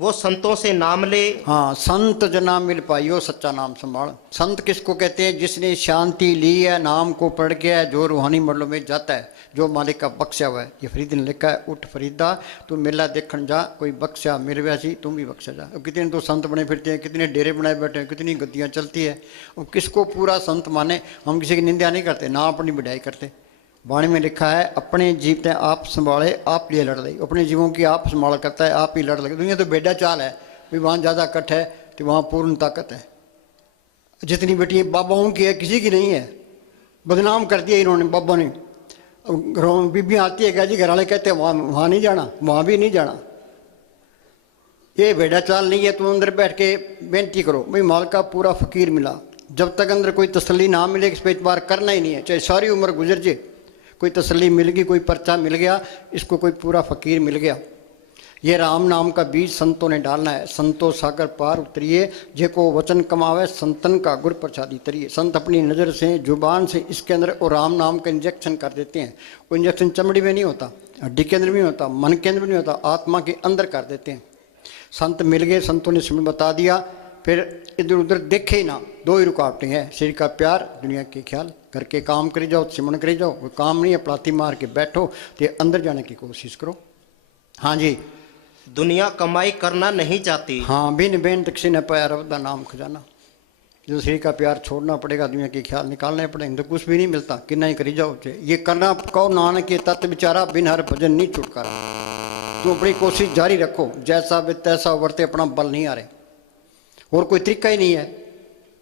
वो संतों से नाम ले। हाँ, संत जना मिल पाइयो सच्चा नाम संभाल। संत किसको कहते हैं? जिसने शांति ली है, नाम को पढ़ के है, जो रूहानी मरलों में जाता है, जो मालिक का बख्शा हुआ है। ये फरीद ने लिखा है, उठ फरीदा तू मेला देखन जा, कोई बख्शा मिल वैसी तुम भी बख्शा जा। अब कितने तो संत बने फिरते हैं, कितने डेरे बनाए बैठे हैं, कितनी गद्दियाँ चलती है। अब किसको पूरा संत माने? हम किसी की निंदा नहीं करते, ना अपनी बढ़ाई करते। वाणी में लिखा है, अपने जीवते आप संभाले आप लिए लड़ ले। अपने जीवों की आप संभाल करता है, आप ही लड़ लगे। दुनिया तो बेड़ा चाल है, भाई वहाँ ज़्यादा कट है तो वहाँ पूर्ण ताकत है। जितनी बेटी बाबाओं की है किसी की नहीं है। बदनाम कर दिया इन्होंने बाबा ने। घरों में बीबियाँ आती है, क्या जी घर वाले कहते हैं वहाँ नहीं जाना, वहाँ भी नहीं जाना। ये बेड़ा चाल नहीं है। तुम अंदर बैठ के बेनती करो, भाई माल का पूरा फकीर मिला। जब तक अंदर कोई तसल्ली ना मिले, इस पे इतबार करना ही नहीं है। चाहे सारी उम्र गुजर जाए, कोई तसल्ली मिल गई, कोई पर्चा मिल गया, इसको कोई पूरा फकीर मिल गया। ये राम नाम का बीज संतों ने डालना है। संतों सागर पार उतरिए, जेको वचन कमावे संतन का गुर प्रसादी तरिए। संत अपनी नज़र से जुबान से इसके अंदर और राम नाम का इंजेक्शन कर देते हैं। वो इंजेक्शन चमड़ी में नहीं होता, हड्डी के अंदर भी नहीं होता, मन के अंदर भी नहीं होता, आत्मा के अंदर कर देते हैं। संत मिल गए, संतों ने समझ बता दिया, फिर इधर उधर देखे ही ना। 2 ही रुकावटें हैं, शरीर का प्यार, दुनिया के ख्याल। घर के काम करी जाओ, सिमन करी जाओ। कोई काम नहीं है, पलाती मार के बैठो, तो अंदर जाने की कोशिश करो। हाँ जी। दुनिया कमाई करना नहीं चाहती। हाँ, बिन बेन तकसी न पाया रब दा नाम खजाना। जो शरीर का प्यार छोड़ना पड़ेगा, दुनिया के ख्याल निकालने पड़ेंगे, तो कुछ भी नहीं मिलता। कितना ही करी जाओ, ये करना कहो नानक के तत्व बिचारा, बिन हर भजन नहीं छुटकारा। तो अपनी कोशिश जारी रखो, जैसा भी तैसा वर्ते, अपना बल नहीं आ रहे। और कोई तरीका ही नहीं है।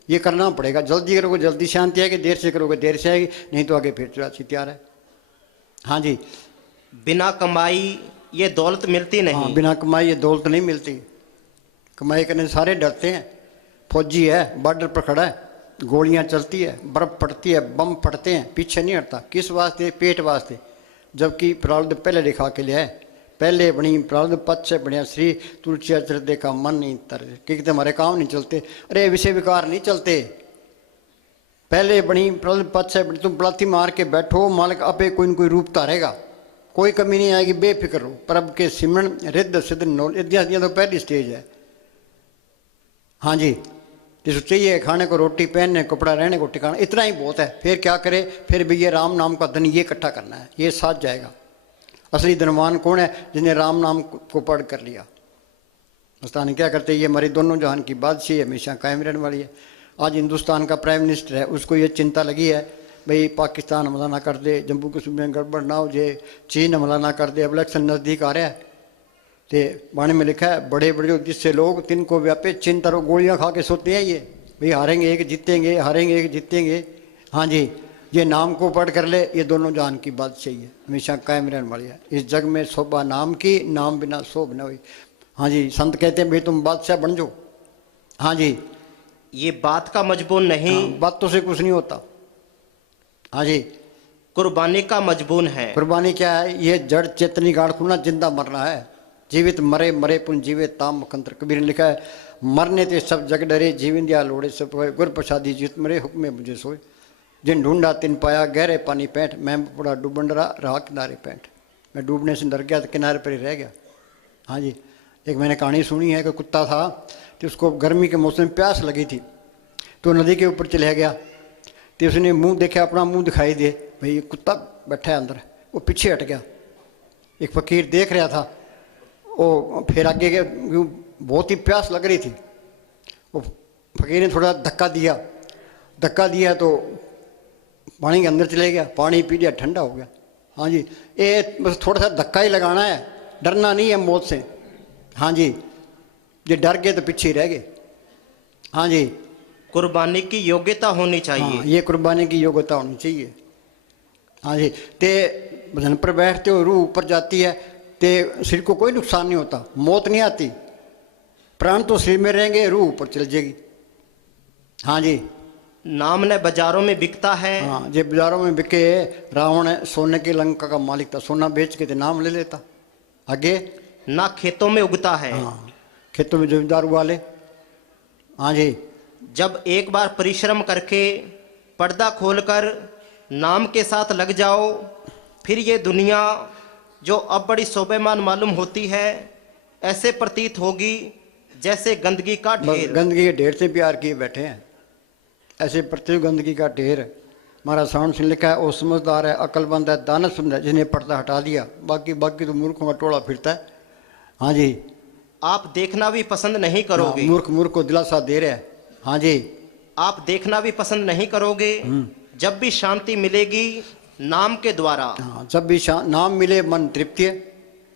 ये करना पड़ेगा। जल्दी करोगे जल्दी शांति आएगी, देर से करोगे देर से आएगी, नहीं तो आगे फिर 84 तैयार है। हाँ जी। बिना कमाई ये दौलत मिलती नहीं। हाँ, बिना कमाई ये दौलत नहीं मिलती। कमाई करने सारे डरते हैं। फौजी है, बॉर्डर पर खड़ा है, गोलियां चलती है, बर्फ पड़ती है, बम फटते हैं, पीछे नहीं हटता। किस वास्ते? पेट वास्ते। जबकि प्रारब्ध पहले लिखा के लिया है, पहले बनी प्रारब्ध पश्च बढ़िया श्री तुलसी अचर देखा मन नहीं तर कि हमारे काम नहीं चलते। अरे विषय विकार नहीं चलते। पहले बनी प्रारब्ध पश्च बनी, तुम पलाथी मार के बैठो, मालिक आपे कोई न कोई रूप धारेगा, कोई कमी नहीं आएगी, बेफिक्र हो। प्रभ के सिमरन रिद्ध सिद्ध नौल इत्यादि तो पहली स्टेज है। हाँ जी, जिसको चाहिए खाने को रोटी, पहनने कपड़ा, रहने को ठिकाना, इतना ही बहुत है। फिर क्या करे, फिर भी ये राम नाम का धन ये इकट्ठा करना है, ये साथ जाएगा। असली धनवान कौन है? जिसने राम नाम को पढ़ कर लिया। मस्तान क्या करते, ये हमारी दोनों जहान की बादशाही हमेशा कायम रहने वाली है। आज हिंदुस्तान का प्राइम मिनिस्टर है, उसको ये चिंता लगी है भाई पाकिस्तान हमला ना कर दे, जम्मू कश्मीर में गड़बड़ ना हो जाए, चीन हमला ना कर दे। अब इलेक्शन नज़दीक आ रहा है तो बाणी में लिखा है, बड़े बड़े जिससे लोग तिनको व्यापे चिंता रो, गोलियां खा के सोते हैं ये भाई हारेंगे एक जीतेंगे, हारेंगे एक जीतेंगे। हाँ जी, ये नाम को पढ़ कर ले, ये दोनों जान की बात सही है, हमेशा कायम रहने वाली है। इस जग में शोभा नाम की, नाम बिना शोभ न हुई। हाँ जी, संत कहते हैं भाई तुम बादशाह बन जाओ। हाँ जी, ये बात का मजबून नहीं। हाँ, बातों से कुछ नहीं होता। हाँ जी, कुर्बानी का मजबून है। कुर्बानी क्या है? ये जड़ चेतनी गाड़ खुलना, जिंदा मरना है। जीवित मरे, मरे पुन जीवे ताम मखंतर। कबीर ने लिखा है, मरने ते सब जग डरे, जीवन दिया लोड़े सब होए, गुर प्रसादी जीत मरे, हुक्मे मुझे सोए। जिन ढूंढा तिन पाया, गहरे पानी पैंठ, मैं बड़ा डूबन डरा, रहा किनारे पैंठ। मैं डूबने से डर गया तो किनारे पर ही रह गया। हाँ जी, एक मैंने कहानी सुनी है कि कुत्ता था तो उसको गर्मी के मौसम में प्यास लगी थी, तो नदी के ऊपर चला गया। तो उसने मुंह देखा, अपना मुंह दिखाई दे, भाई ये कुत्ता बैठा है अंदर, वो पीछे हट गया। एक फकीर देख रहा था, वो फिर आगे के बहुत ही प्यास लग रही थी, वो फकीर ने थोड़ा धक्का दिया तो पानी के अंदर चले गया, पानी पी लिया, ठंडा हो गया। हाँ जी, ये बस थोड़ा सा धक्का ही लगाना है, डरना नहीं है मौत से। हाँ जी, ये डर गए तो पीछे ही रह गए। हाँ जी, कुर्बानी की योग्यता होनी चाहिए। हाँ, ये कुर्बानी की योग्यता होनी चाहिए। हाँ जी, ते भजन पर बैठते हो, रूह ऊपर जाती है, ते शरीर को कोई नुकसान नहीं होता, मौत नहीं आती, प्राण तो शरीर में रहेंगे, रूह ऊपर चल जाएगी। हाँ जी, नाम ने बाजारों में बिकता है। हाँ, जे बाजारों में बिके, रावण सोने की लंका का मालिक था, सोना बेच के तो नाम ले लेता। आगे, ना खेतों में उगता है। हाँ, खेतों में जमींदार वाले। हाँ जी, जब एक बार परिश्रम करके पर्दा खोलकर नाम के साथ लग जाओ, फिर ये दुनिया जो अब बड़ी शोभेमान मालूम होती है, ऐसे प्रतीत होगी जैसे गंदगी का ढेर। गंदगी के ढेर से प्यार किए बैठे हैं, ऐसे प्रत्येक गंदगी का ढेर। महाराज साउंड सिंह लिखा है, वो समझदार है, अकलमंद है, दानश समझ है, जिसने पर्दा हटा दिया, बाकी तो मूर्खों का टोला फिरता है। हाँ जी, आप देखना भी पसंद नहीं करोगे। मूर्ख को दिलासा दे रहा है। हाँ जी, आप देखना भी पसंद नहीं करोगे जब भी शांति मिलेगी नाम के द्वारा। हाँ, जब भी नाम मिले मन तृप्ति है,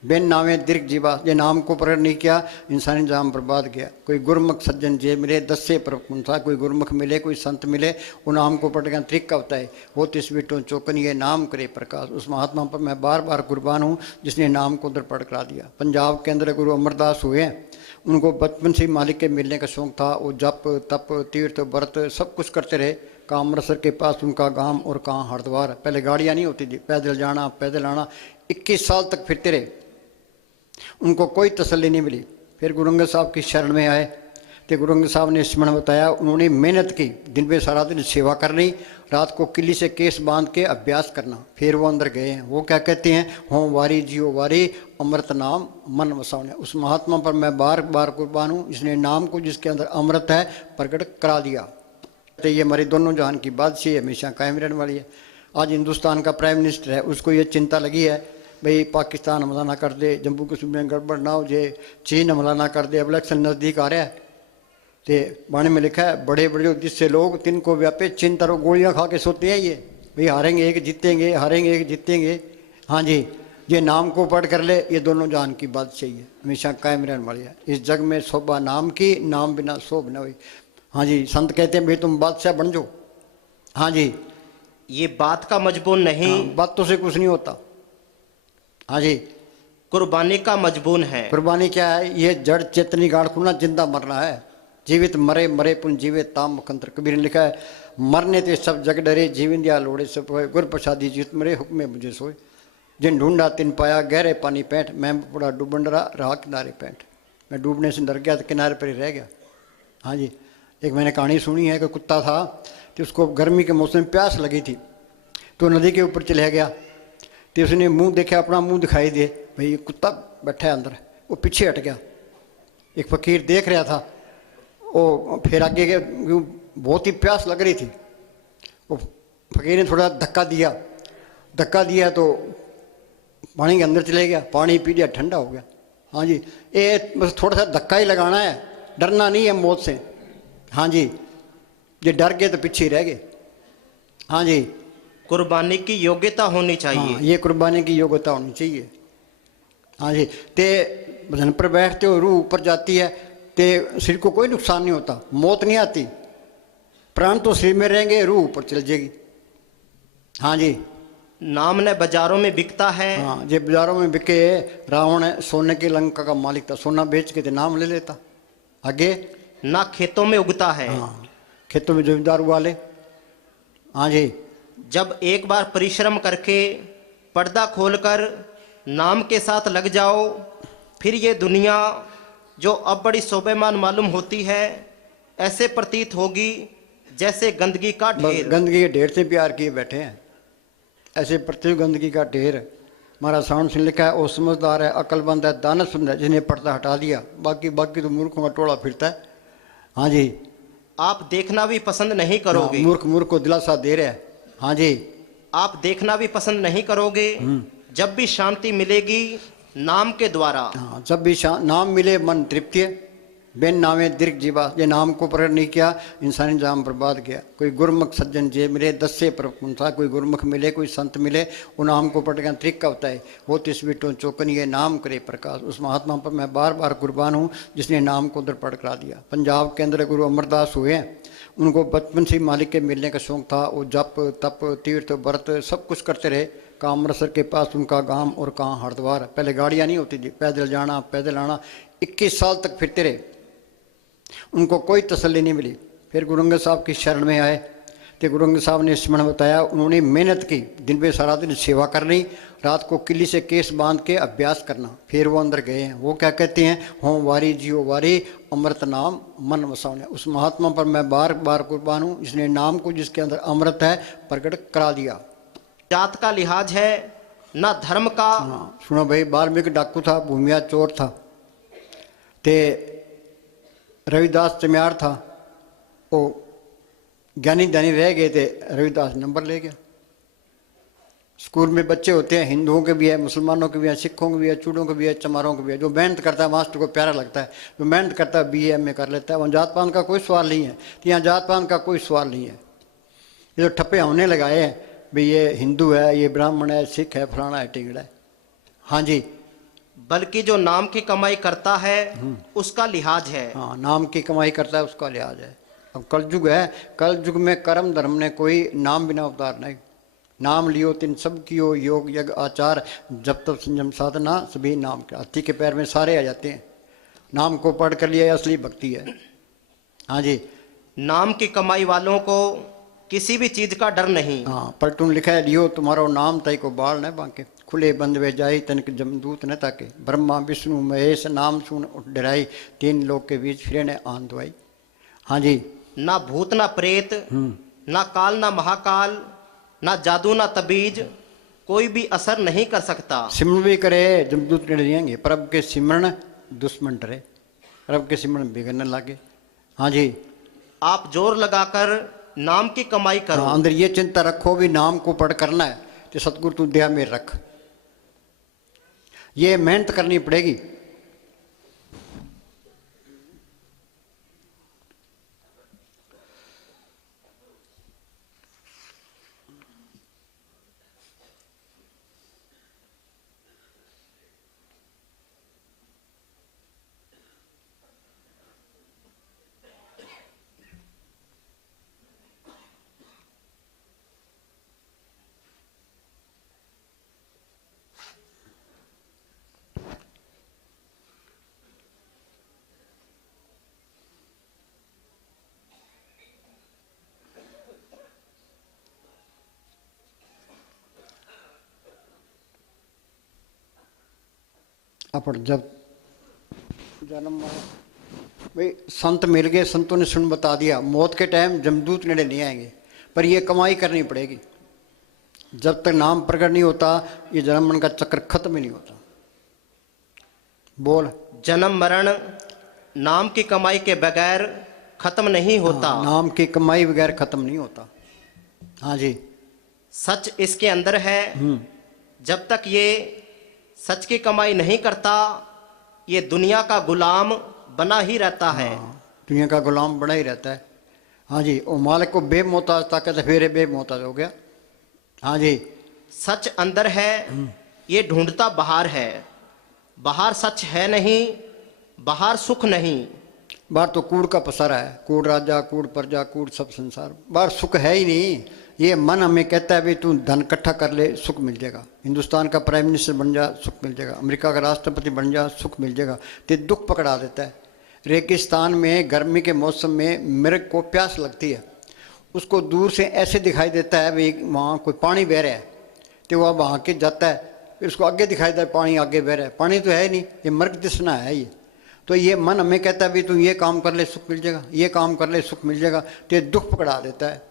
बिन नामे दीर्घ जीवा। ये नाम को प्रकट नहीं किया, इंसानी जाम बर्बाद गया। कोई गुरमुख सज्जन जे मिले, 10 से प्रपुंसा। कोई गुरमुख मिले, कोई संत मिले, वो नाम को पढ़ का तरीका होता है। वो तिस बिटों चौकन ये नाम करे प्रकाश। उस महात्मा पर मैं बार बार कुर्बान हूँ जिसने नाम को उधर पढ़ करा दिया। पंजाब के अंदर गुरु अमरदास हुए हैं, उनको बचपन से मालिक के मिलने का शौक था। वो जप तप तीर्थ व्रत सब कुछ करते रहे। कहाँ अमृतसर के पास उनका गांव और कहाँ हरिद्वार। पहले गाड़ियाँ नहीं होती थी, पैदल जाना पैदल आना। 21 साल तक फिरते रहे, उनको कोई तसल्ली नहीं मिली। फिर गुरु अंगद साहब की शरण में आए तो गुरु अंगद साहब ने स्मरण बताया। उन्होंने मेहनत की, दिन में सारा दिन सेवा करनी, रात को किली से केस बांध के अभ्यास करना। फिर वो अंदर गए हैं। वो क्या कहते हैं, हों वारी जियो वारी अमृत नाम मन वसावने। उस महात्मा पर मैं बार बार कुर्बान हूँ, इसने नाम को जिसके अंदर अमृत है प्रकट करा दिया। तो ये हमारी दोनों जहान की बादशाही हमेशा कायम रहने वाली है। आज हिंदुस्तान का प्राइम मिनिस्टर है, उसको ये चिंता लगी है भाई पाकिस्तान हमला ना कर दे, जम्मू कश्मीर में गड़बड़ ना हो जाए, चीन हमला ना कर दे। अब इलेक्शन नज़दीक आ रहा है तो बाणी में लिखा है, बड़े बड़े जिससे लोग तिनको व्यापे चिंता रो, गोलियां खा के सोते हैं ये भाई हारेंगे एक जीतेंगे, हारेंगे एक जीतेंगे। हाँ जी, ये नाम को पढ़ कर ले, ये दोनों जान की बात सही है, हमेशा कायम रहने वाली है। इस जग में शोभा नाम की, नाम बिना शोभ न हुई। हाँ जी, संत कहते हैं भाई तुम बादशाह बन जाओ। हाँ जी, ये बात का मजबून नहीं। हाँ, बातों से कुछ नहीं होता। हाँ जी, कुर्बानी का मजबून है। कुर्बानी क्या है? ये जड़ चेतनी गाड़ खुलना, जिंदा मरना है। जीवित मरे, मरे पुन जीवे ताम मखंतर। कबीर ने लिखा है, मरने ते सब जग डरे, जीवन दिया लोड़े सब होए, गुर प्रसादी जीत मरे, हुक्मे मुझे सोए। जिन ढूंढा तिन पाया गहरे पानी पैंठ, मैं बड़ा डूबन डरा रहा किनारे पैंठ। मैं डूबने से डर गया तो किनारे पर ही रह गया। हाँ जी, एक मैंने कहानी सुनी है कि कुत्ता था तो उसको गर्मी के मौसम में प्यास लगी थी, तो नदी के ऊपर चला गया। तो उसने मुंह देखा, अपना मुंह दिखाई दे, भाई कुत्ता बैठा है अंदर, वो पीछे हट गया। एक फकीर देख रहा था, वो फिर आगे के बहुत ही प्यास लग रही थी, वो फकीर ने थोड़ा धक्का दिया तो पानी के अंदर चले गया, पानी पी लिया, ठंडा हो गया। हाँ जी, ये बस थोड़ा सा धक्का ही लगाना है, डरना नहीं है मौत से। हाँ जी, ये डर गए तो पीछे ही रह गए। हाँ जी, कुर्बानी की योग्यता होनी चाहिए। हाँ, ये कुर्बानी की योग्यता होनी चाहिए। हाँ जी, ते भजन पर बैठते हो, रूह ऊपर जाती है, ते शरीर को कोई नुकसान नहीं होता, मौत नहीं आती, प्राण तो शरीर में रहेंगे, रूह ऊपर चल जाएगी। हाँ जी, नाम ने बाजारों में बिकता है। हाँ, जे बाजारों में बिके, रावण सोने की लंका का मालिक था, सोना बेच के तो नाम ले लेता। आगे, ना खेतों में उगता है। हाँ, खेतों में जमींदार वाले। हाँ जी, जब एक बार परिश्रम करके पर्दा खोलकर नाम के साथ लग जाओ, फिर ये दुनिया जो अब बड़ी शोभेमान मालूम होती है, ऐसे प्रतीत होगी जैसे गंदगी का बस ढेर। गंदगी के ढेर से प्यार किए बैठे हैं, ऐसे पृथ्वी गंदगी का ढेर। महाराज साउंड सिंह लिखा है, वो समझदार है, अक्लमंद है, दानशमंद है, जिन्हें पर्दा हटा दिया, बाकी तो मूर्खों का टोला फिरता है। हाँ जी, आप देखना भी पसंद नहीं करोगे। हाँ, मूर्ख को दिलासा दे रहा है। हाँ जी, आप देखना भी पसंद नहीं करोगे जब भी शांति मिलेगी नाम के द्वारा। हाँ, जब भी नाम मिले मन तृप्ति है, बेन नामे दीर्घ जीवा। ये नाम को प्रकट नहीं किया, इंसानी जाम बर्बाद गया। कोई गुरमुख सज्जन जे मिले 10 से प्रपुंसा, कोई गुरमुख मिले, कोई संत मिले, वो नाम को पढ़ का तरीका होता है। वो तिस बिटों चौकन ये नाम करे प्रकाश। उस महात्मा पर मैं बार बार कुर्बान हूँ जिसने नाम को उधर पढ़ करा दिया। पंजाब के अंदर गुरु अमरदास हुए हैं, उनको बचपन से मालिक के मिलने का शौक था। वो जप तप तीर्थ व्रत सब कुछ करते रहे। कहाँ अमृतसर के पास उनका गांव और कहाँ हरिद्वार। पहले गाड़ियाँ नहीं होती थी, पैदल जाना पैदल आना। 21 साल तक फिरते रहे, उनको कोई तसल्ली नहीं मिली। फिर गुरु अंगद साहब की शरण में आए तो गुरु अंगद साहब ने स्मरण बताया। उन्होंने मेहनत की, दिन पे सारा दिन सेवा करनी, रात को किली से केस बांध के अभ्यास करना। फिर वो अंदर गए हैं। वो क्या कहते हैं, हों वारी जियो वारी अमृत नाम मन वसाने। उस महात्मा पर मैं बार बार कुर्बान हूँ जिसने नाम को, जिसके अंदर अमृत है, प्रकट करा दिया। जात का लिहाज है ना धर्म का। हाँ सुनो भाई, वाल्मीकि डाकू था, भूमिया चोर था, ते रविदास चम्यार था। वो ज्ञानी ध्यानी रह गए थे, रविदास नंबर ले गया। स्कूल में बच्चे होते हैं, हिंदुओं के भी है, मुसलमानों के भी है, सिखों के भी है, चूड़ों के भी है, चमारों के भी है। जो मेहनत करता है मास्टर को प्यारा लगता है, जो मेहनत करता है BA MA कर लेता है। वहाँ जात पात का कोई सवाल नहीं है। तो यहाँ जात पात का कोई सवाल नहीं है। ये जो ठप्पे होने लगाए हैं भाई, ये हिंदू है, ये ब्राह्मण है, सिख है, फलाना है, टिंगड़ा है। हाँ जी, बल्कि जो नाम की कमाई करता है उसका लिहाज है। हाँ, नाम की कमाई करता है उसका लिहाज है। अब कलयुग है, कलयुग में कर्म धर्म ने कोई नाम बिना अवतार नहीं। नाम लियो तिन सब कियो योग यज्ञ आचार, जब तब संयम साधना सभी नाम के। हाथी के पैर में सारे आ जाते हैं। नाम को पढ़ कर लिया असली भक्ति है। हाँ जी, नाम की कमाई वालों को किसी भी चीज का डर नहीं। हाँ, पलटून लिखा है, लियो तुम्हारो नाम तय को बाल न बांके, खुले बंद वे जाई तनिक जमदूत न ताके, ब्रह्मा विष्णु महेश नाम सुन उठ डराई, 3 लोग के बीच फिरे ने आन दुआई। हाँ जी, ना भूत ना प्रेत, ना काल ना महाकाल, ना जादू ना तबीज, कोई भी असर नहीं कर सकता। सिमरन भी करे जमदूत डरेंगे, प्रभु के सिमरन दुश्मन डरे, प्रभु के सिमरन बिगड़ने लगे। हाँ जी, आप जोर लगाकर नाम की कमाई करो। हाँ, अंदर ये चिंता रखो भी नाम को पढ़ करना है तो सतगुरु तू दया में रख। ये मेहनत करनी पड़ेगी। अपन जब जन्म भाई संत मिल गए, संतों ने सुन बता दिया, मौत के टाइम जमदूत नेड़े नहीं आएंगे, पर ये कमाई करनी पड़ेगी। जब तक नाम प्रकट नहीं होता ये जन्म मरण का चक्कर खत्म ही नहीं होता। बोल। जन्म मरण नाम की कमाई के बगैर खत्म नहीं होता। हाँ, नाम की कमाई बगैर खत्म नहीं होता। हाँ जी। सच इसके अंदर है। जब तक ये सच की कमाई नहीं करता ये दुनिया का गुलाम बना ही रहता है। दुनिया का गुलाम बना ही रहता है। हाँ जी। और मालिक को बेमोहताज ताकत फिर बेमोहताज हो गया। हाँ जी। सच अंदर है, ये ढूंढता बाहर है। बाहर सच है नहीं, बाहर सुख नहीं। बाहर तो कूड़ का पसारा है, कूड़ राजा, कूड़ प्रजा, कूड़ सब संसार। बाहर सुख है ही नहीं। ये मन हमें कहता है भी तू धन इकट्ठा कर ले, सुख मिल जाएगा। हिंदुस्तान का प्राइम मिनिस्टर बन जा, सुख मिल जाएगा। अमेरिका का राष्ट्रपति बन जा, सुख मिल जाएगा। तो दुख पकड़ा देता है। रेगिस्तान में गर्मी के मौसम में मृग को प्यास लगती है, उसको दूर से ऐसे दिखाई देता है भाई वहाँ कोई पानी बह रहा है, तो वह वहाँ के जाता है, फिर उसको आगे दिखाई देता है पानी आगे बह रहा है। पानी तो है ही नहीं, ये मृग दिसना है ये। तो ये मन हमें कहता है भाई तू ये काम कर ले सुख मिल जाएगा, ये काम कर ले सुख मिल जाएगा, तो ये दुख पकड़ा देता है।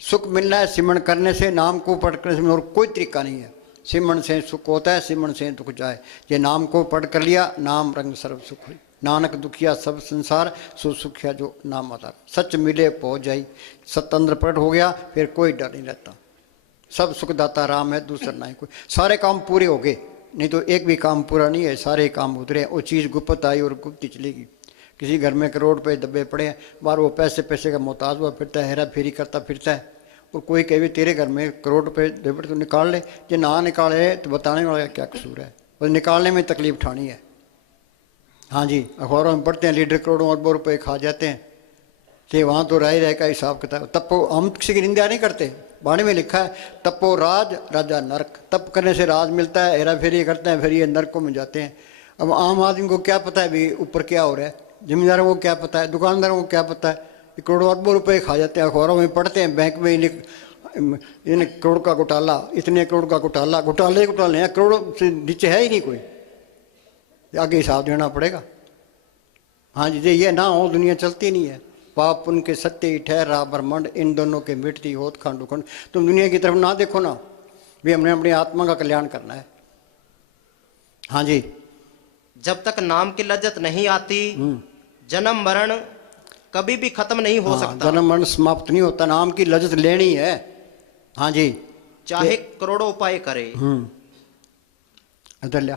सुख मिलना है सिमरण करने से, नाम को पढ़ने से, और कोई तरीका नहीं है। सिमरण से सुख होता है, सिमरण से दुख जाए। ये नाम को पढ़ कर लिया, नाम रंग सर्व सुख हुई। नानक दुखिया सब संसार, सो सुखिया जो नाम आधार। सच मिले पहुँच जाई, सत्य अंदर प्रकट हो गया, फिर कोई डर नहीं रहता। सब सुखदाता राम है, दूसरा नहीं कोई। सारे काम पूरे हो गए, नहीं तो एक भी काम पूरा नहीं है, सारे काम उतरे। वो चीज़ गुप्त आई और गुप्त ही चलेगी। किसी घर में करोड़ रुपए दबे पड़े हैं, बाहर वो पैसे का मोहताज हुआ फिरता है, हेरा फेरी करता फिरता है। और कोई कहे तेरे घर में करोड़ रुपए दबे तो निकाल ले, जो ना निकाले तो बताने वाला क्या कसूर है, और निकालने में तकलीफ उठानी है। हाँ जी। अखबारों में पढ़ते हैं लीडर करोड़ों अरबों रुपए खा जाते हैं, तो वहाँ तो राय रह का हिसाब किताब। तपो हम किसी की निंदा नहीं करते, वाणी में लिखा है तपो राज राजा नरक। तप करने से राज मिलता है, हेरा फेरी करते हैं फिर ये नरकों में जाते हैं। अब आम आदमी को क्या पता है भी ऊपर क्या हो रहा है, जमींदारों को क्या पता है, दुकानदारों को क्या पता है। करोड़ों अरबों रुपए खा जाते हैं, अखबारों में पढ़ते हैं बैंक में इन करोड़ का घोटाला, इतने करोड़ का घोटाला। घोटाले हैं, करोड़ों से नीचे है ही नहीं कोई, आगे हिसाब देना पड़ेगा। हाँ जी। ये ना हो दुनिया चलती नहीं है। पाप उनके सत्य ही ठहर रहा ब्रह्मांड, इन दोनों के मिटती होत खंड खंड। तुम दुनिया की तरफ ना देखो ना, भी हमने अपनी आत्मा का कल्याण करना है। हाँ जी। जब तक नाम की लज्जत नहीं आती जन्म मरण कभी भी खत्म नहीं हो सकता। जन्म मरण समाप्त नहीं होता, नाम की लज्जत लेनी है। हाँ जी। चाहे करोड़ों उपाय करे। इधर लिया।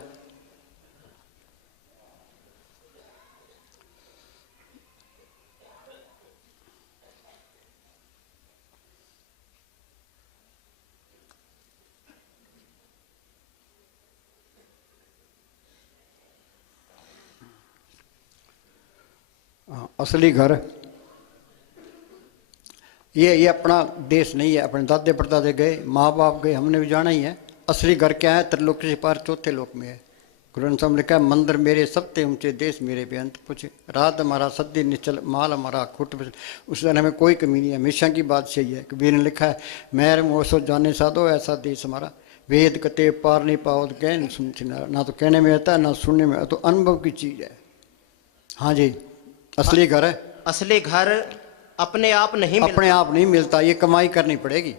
असली घर ये अपना देश नहीं है। अपने दादे परदादे गए, माँ बाप गए, हमने भी जाना ही है। असली घर क्या है? त्रिलोक से पार चौथे लोक में है। गुरु ग्रंथ साहब ने लिखा है मंदिर मेरे सबते ऊंचे, देश मेरे बेअंत पूछे। रात हमारा सद्य निश्चल, माल हमारा खुट। उस दिन हमें कोई कमी नहीं है, हमेशा की बात सही है। कबीर ने लिखा है मैर मोसो जाने साधो, ऐसा देश हमारा। वेद कते पार नहीं पाओ तो कह सुनती ना, तो कहने में आता है ना सुनने में, तो अनुभव की चीज़ है। हाँ जी। असली घर है। असली घर अपने आप नहीं मिलता। अपने आप नहीं मिलता, ये कमाई करनी पड़ेगी।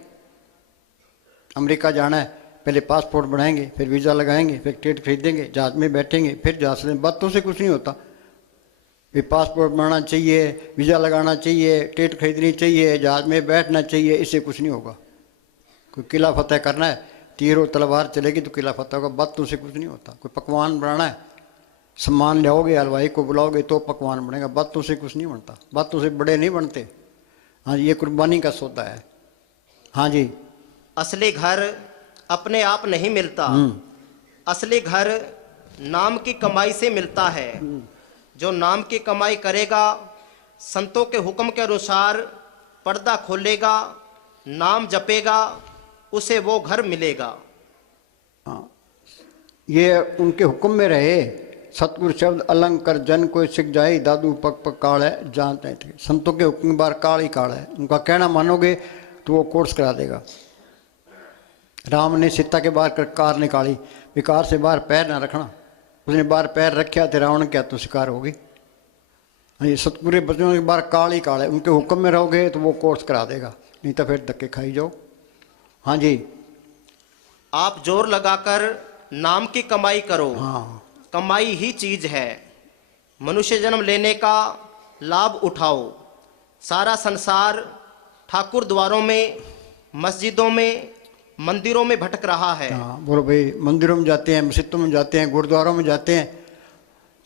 अमेरिका जाना है, पहले पासपोर्ट बनाएंगे, फिर वीज़ा लगाएंगे, फिर टिकट खरीदेंगे, जहाज में बैठेंगे, फिर जहाज से। बातों से कुछ नहीं होता। भी पासपोर्ट बनाना चाहिए, वीज़ा लगाना चाहिए, टिकट खरीदनी चाहिए, जहाज में बैठना चाहिए, इससे कुछ नहीं होगा। कोई किला फतेह करना है, तीर और तलवार चलेगी तो किला फतेह होगा। बातों से कुछ नहीं होता। कोई पकवान बनाना है, सम्मान लाओगे, हलवाई को बुलाओगे तो पकवान बनेगा। बातों से कुछ नहीं बनता, बातों से बड़े नहीं बनते। हाँ जी, ये कुर्बानी का सौदा है। हाँ जी। असली घर अपने आप नहीं मिलता। असली घर नाम की कमाई से मिलता है। जो नाम की कमाई करेगा, संतों के हुक्म के अनुसार पर्दा खोलेगा, नाम जपेगा, उसे वो घर मिलेगा। हाँ, ये उनके हुक्म में रहे। सतगुरु शब्द अलंकर जन कोई सिख जाए, दादू पक पक काल है जानते थे। संतों के हुक्म बार काल ही काल है। उनका कहना मानोगे तो वो कोर्स करा देगा। राम ने सीता के बाहर कार निकाली, विकार से बाहर पैर ना रखना। उसने बाहर पैर रखा तो रावण क्या तो शिकार होगी। हाँ जी, सतपुरे बच्चों के बाहर काल ही काल है, उनके हुक्म में रहोगे तो वो कोर्स करा देगा, नहीं तो फिर धक्के खाई जाओ। हाँ जी। आप जोर लगाकर नाम की कमाई करो। हाँ, कमाई ही चीज है। मनुष्य जन्म लेने का लाभ उठाओ। सारा संसार ठाकुर द्वारों में, मस्जिदों में, मंदिरों में भटक रहा है। हाँ बोलो भाई, मंदिरों में जाते हैं, मस्जिदों में जाते हैं, गुरुद्वारों में जाते हैं,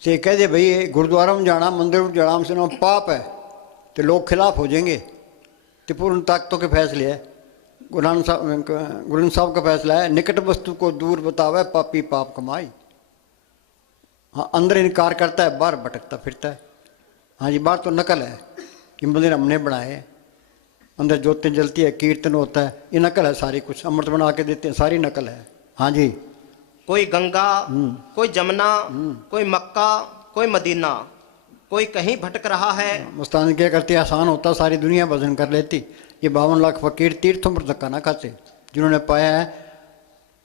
से कह दे भाई गुरुद्वारों में जाना, मंदिर में जाना हमसे ना पाप है, तो लोग खिलाफ हो जाएंगे। तो पूर्ण ताकतों के फैसले है। गुरु नानक साहब का फैसला है, निकट वस्तु को दूर बतावे पापी पाप कमाई। हाँ, अंदर इनकार करता है, बाहर भटकता फिरता है। हाँ जी, बाहर तो नकल है, ये मंदिर हमने बनाए हैं, अंदर ज्योतें जलती है, कीर्तन होता है, ये नकल है सारी, कुछ अमृत बना के देते हैं, सारी नकल है। हाँ जी। कोई गंगा, कोई जमुना, कोई मक्का, कोई मदीना, कोई कहीं भटक रहा है। मस्तान क्या करते, आसान होता, सारी दुनिया भजन कर लेती। ये 52 लाख फकीर तीर्थों पर धक्का ना खाते, जिन्होंने पाया है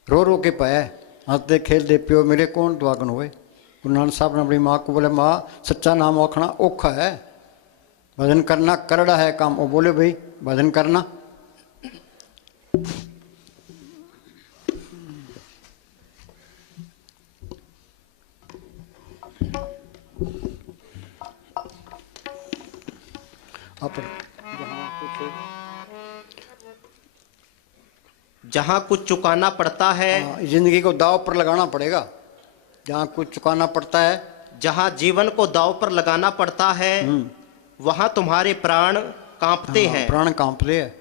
रो रो के पाया है। हंसते खेलते प्यो मेरे कौन दुआगन हुए। गुरु नानक साहब ने अपनी माँ को बोले, माँ सच्चा नाम आखना औखा है, भजन करना करड़ा है काम। वो बोले भाई भजन करना। जहां कुछ चुकाना पड़ता है, जिंदगी को दाव पर लगाना पड़ेगा। जहाँ कुछ चुकाना पड़ता है, जहां जीवन को दाव पर लगाना पड़ता है, वहां तुम्हारे प्राण कांपते हैं। प्राण कांपते हैं।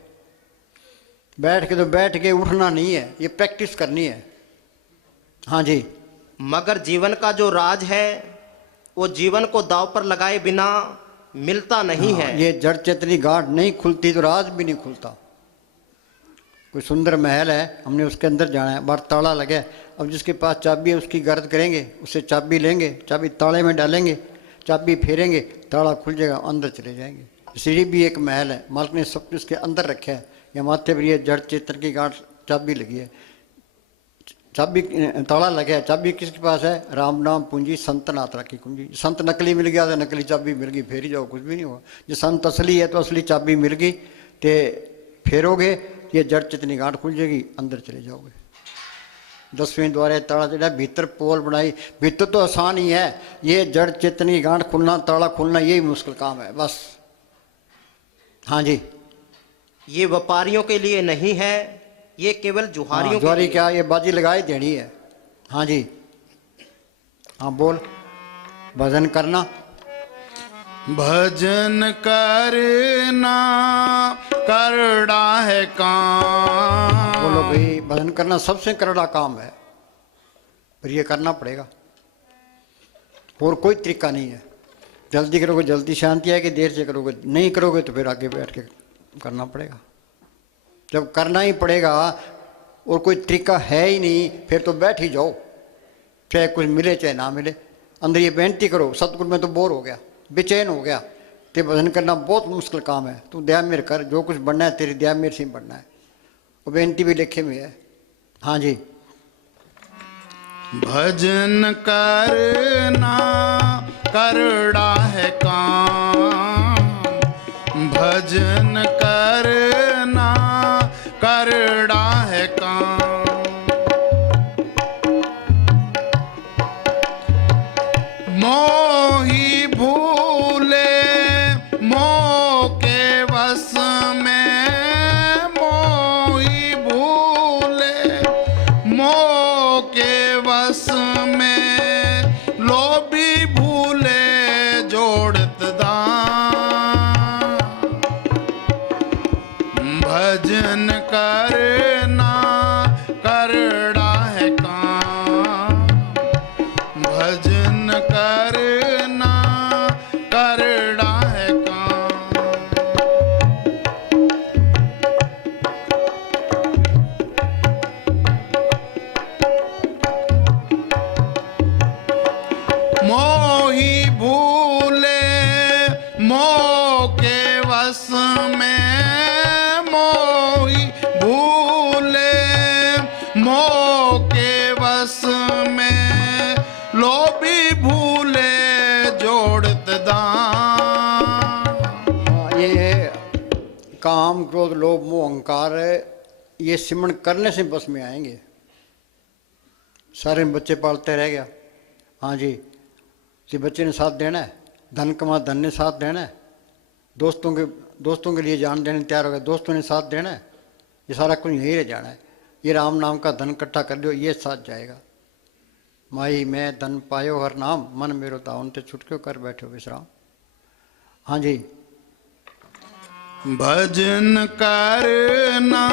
बैठ के तो बैठ के उठना नहीं है, ये प्रैक्टिस करनी है। हाँ जी। मगर जीवन का जो राज है वो जीवन को दाव पर लगाए बिना मिलता नहीं है। ये जड़ चेतनी गांठ नहीं खुलती तो राज भी नहीं खुलता। कोई सुंदर महल है, हमने उसके अंदर जाना है, बाहर ताला लगा है, अब जिसके पास चाबी है उसकी गर्द करेंगे, उससे चाबी लेंगे, चाबी ताले में डालेंगे, चाबी फेरेंगे, ताला खुल जाएगा, अंदर चले जाएंगे। सीढ़ी भी एक महल है, मालिक ने सब कुछ उसके अंदर रखा है। या माथे पर ये जड़ चेतन की गांठ चाबी लगी है, चाबी ताला लगा है, चाबी किसके पास है? राम नाम पूंजी संत नात्रा की कुंजी। संत नकली मिल गया तो नकली चाबी मिल गई, फेर ही जाओ, कुछ भी नहीं हुआ। जो संत असली है तो असली चाबी मिल गई, तो फेरोगे ये जड़ चेतनी गांठ खुल जाएगी, अंदर चले जाओगे। 10वें द्वारे ताला चढ़ा, भीतर पोल बनाई। भीतर तो आसान ही है, ये जड़ चेतनी गांठ खुलना, ताला खुलना यही मुश्किल काम है बस। हाँ जी। ये व्यापारियों के लिए नहीं है, ये केवल जुहारियों के जुहारी लिए। क्या, ये बाजी लगाई देनी है। हाँ जी। हाँ बोल, भजन करना, भजन करना करड़ा है काम। बोलो भाई, भजन करना सबसे करड़ा काम है, पर ये करना पड़ेगा, और कोई तरीका नहीं है। जल्दी करोगे जल्दी शांति आएगी, देर से करोगे नहीं करोगे तो फिर आगे बैठ के करना पड़ेगा। जब करना ही पड़ेगा और कोई तरीका है ही नहीं, फिर तो बैठ ही जाओ, चाहे कुछ मिले चाहे ना मिले। अंदर ये बेनती करो, सतगुरु में तो बोर हो गया, बेचैन हो गया, ते भजन करना बहुत मुश्किल काम है, तू दया मेरे कर, जो कुछ बनना है तेरी दया मेरे से ही बनना है। वो बेनती भी लिखे में है। हाँ जी। भजन करना करड़ा है काम। भजन करना करड़ा है काम। मोही भूले मोह के वश में। मोही भूले मोह के वश में। लोभी भूले जोड़त दान। भजन करना करड़ा है काम। भजन करना करड़ा है काम। मोही भूले मोह के वश में। मोही भूले मोह क्रोध लोभ मोह अहंकार ये सिमरण करने से बस में आएंगे। सारे बच्चे पालते रह गया, हाँ जी, कि बच्चे ने साथ देना है, धन कमा धन ने साथ देना है, दोस्तों के लिए जान देने तैयार हो गए, दोस्तों ने साथ देना है, ये सारा कुछ यही रह जाना है। ये राम नाम का धन इकट्ठा कर लो, ये साथ जाएगा। माई मैं धन पायो हर नाम, मन मेरो दावन ते छुटक्यो कर बैठो विश्राम। हाँ जी, भजन करना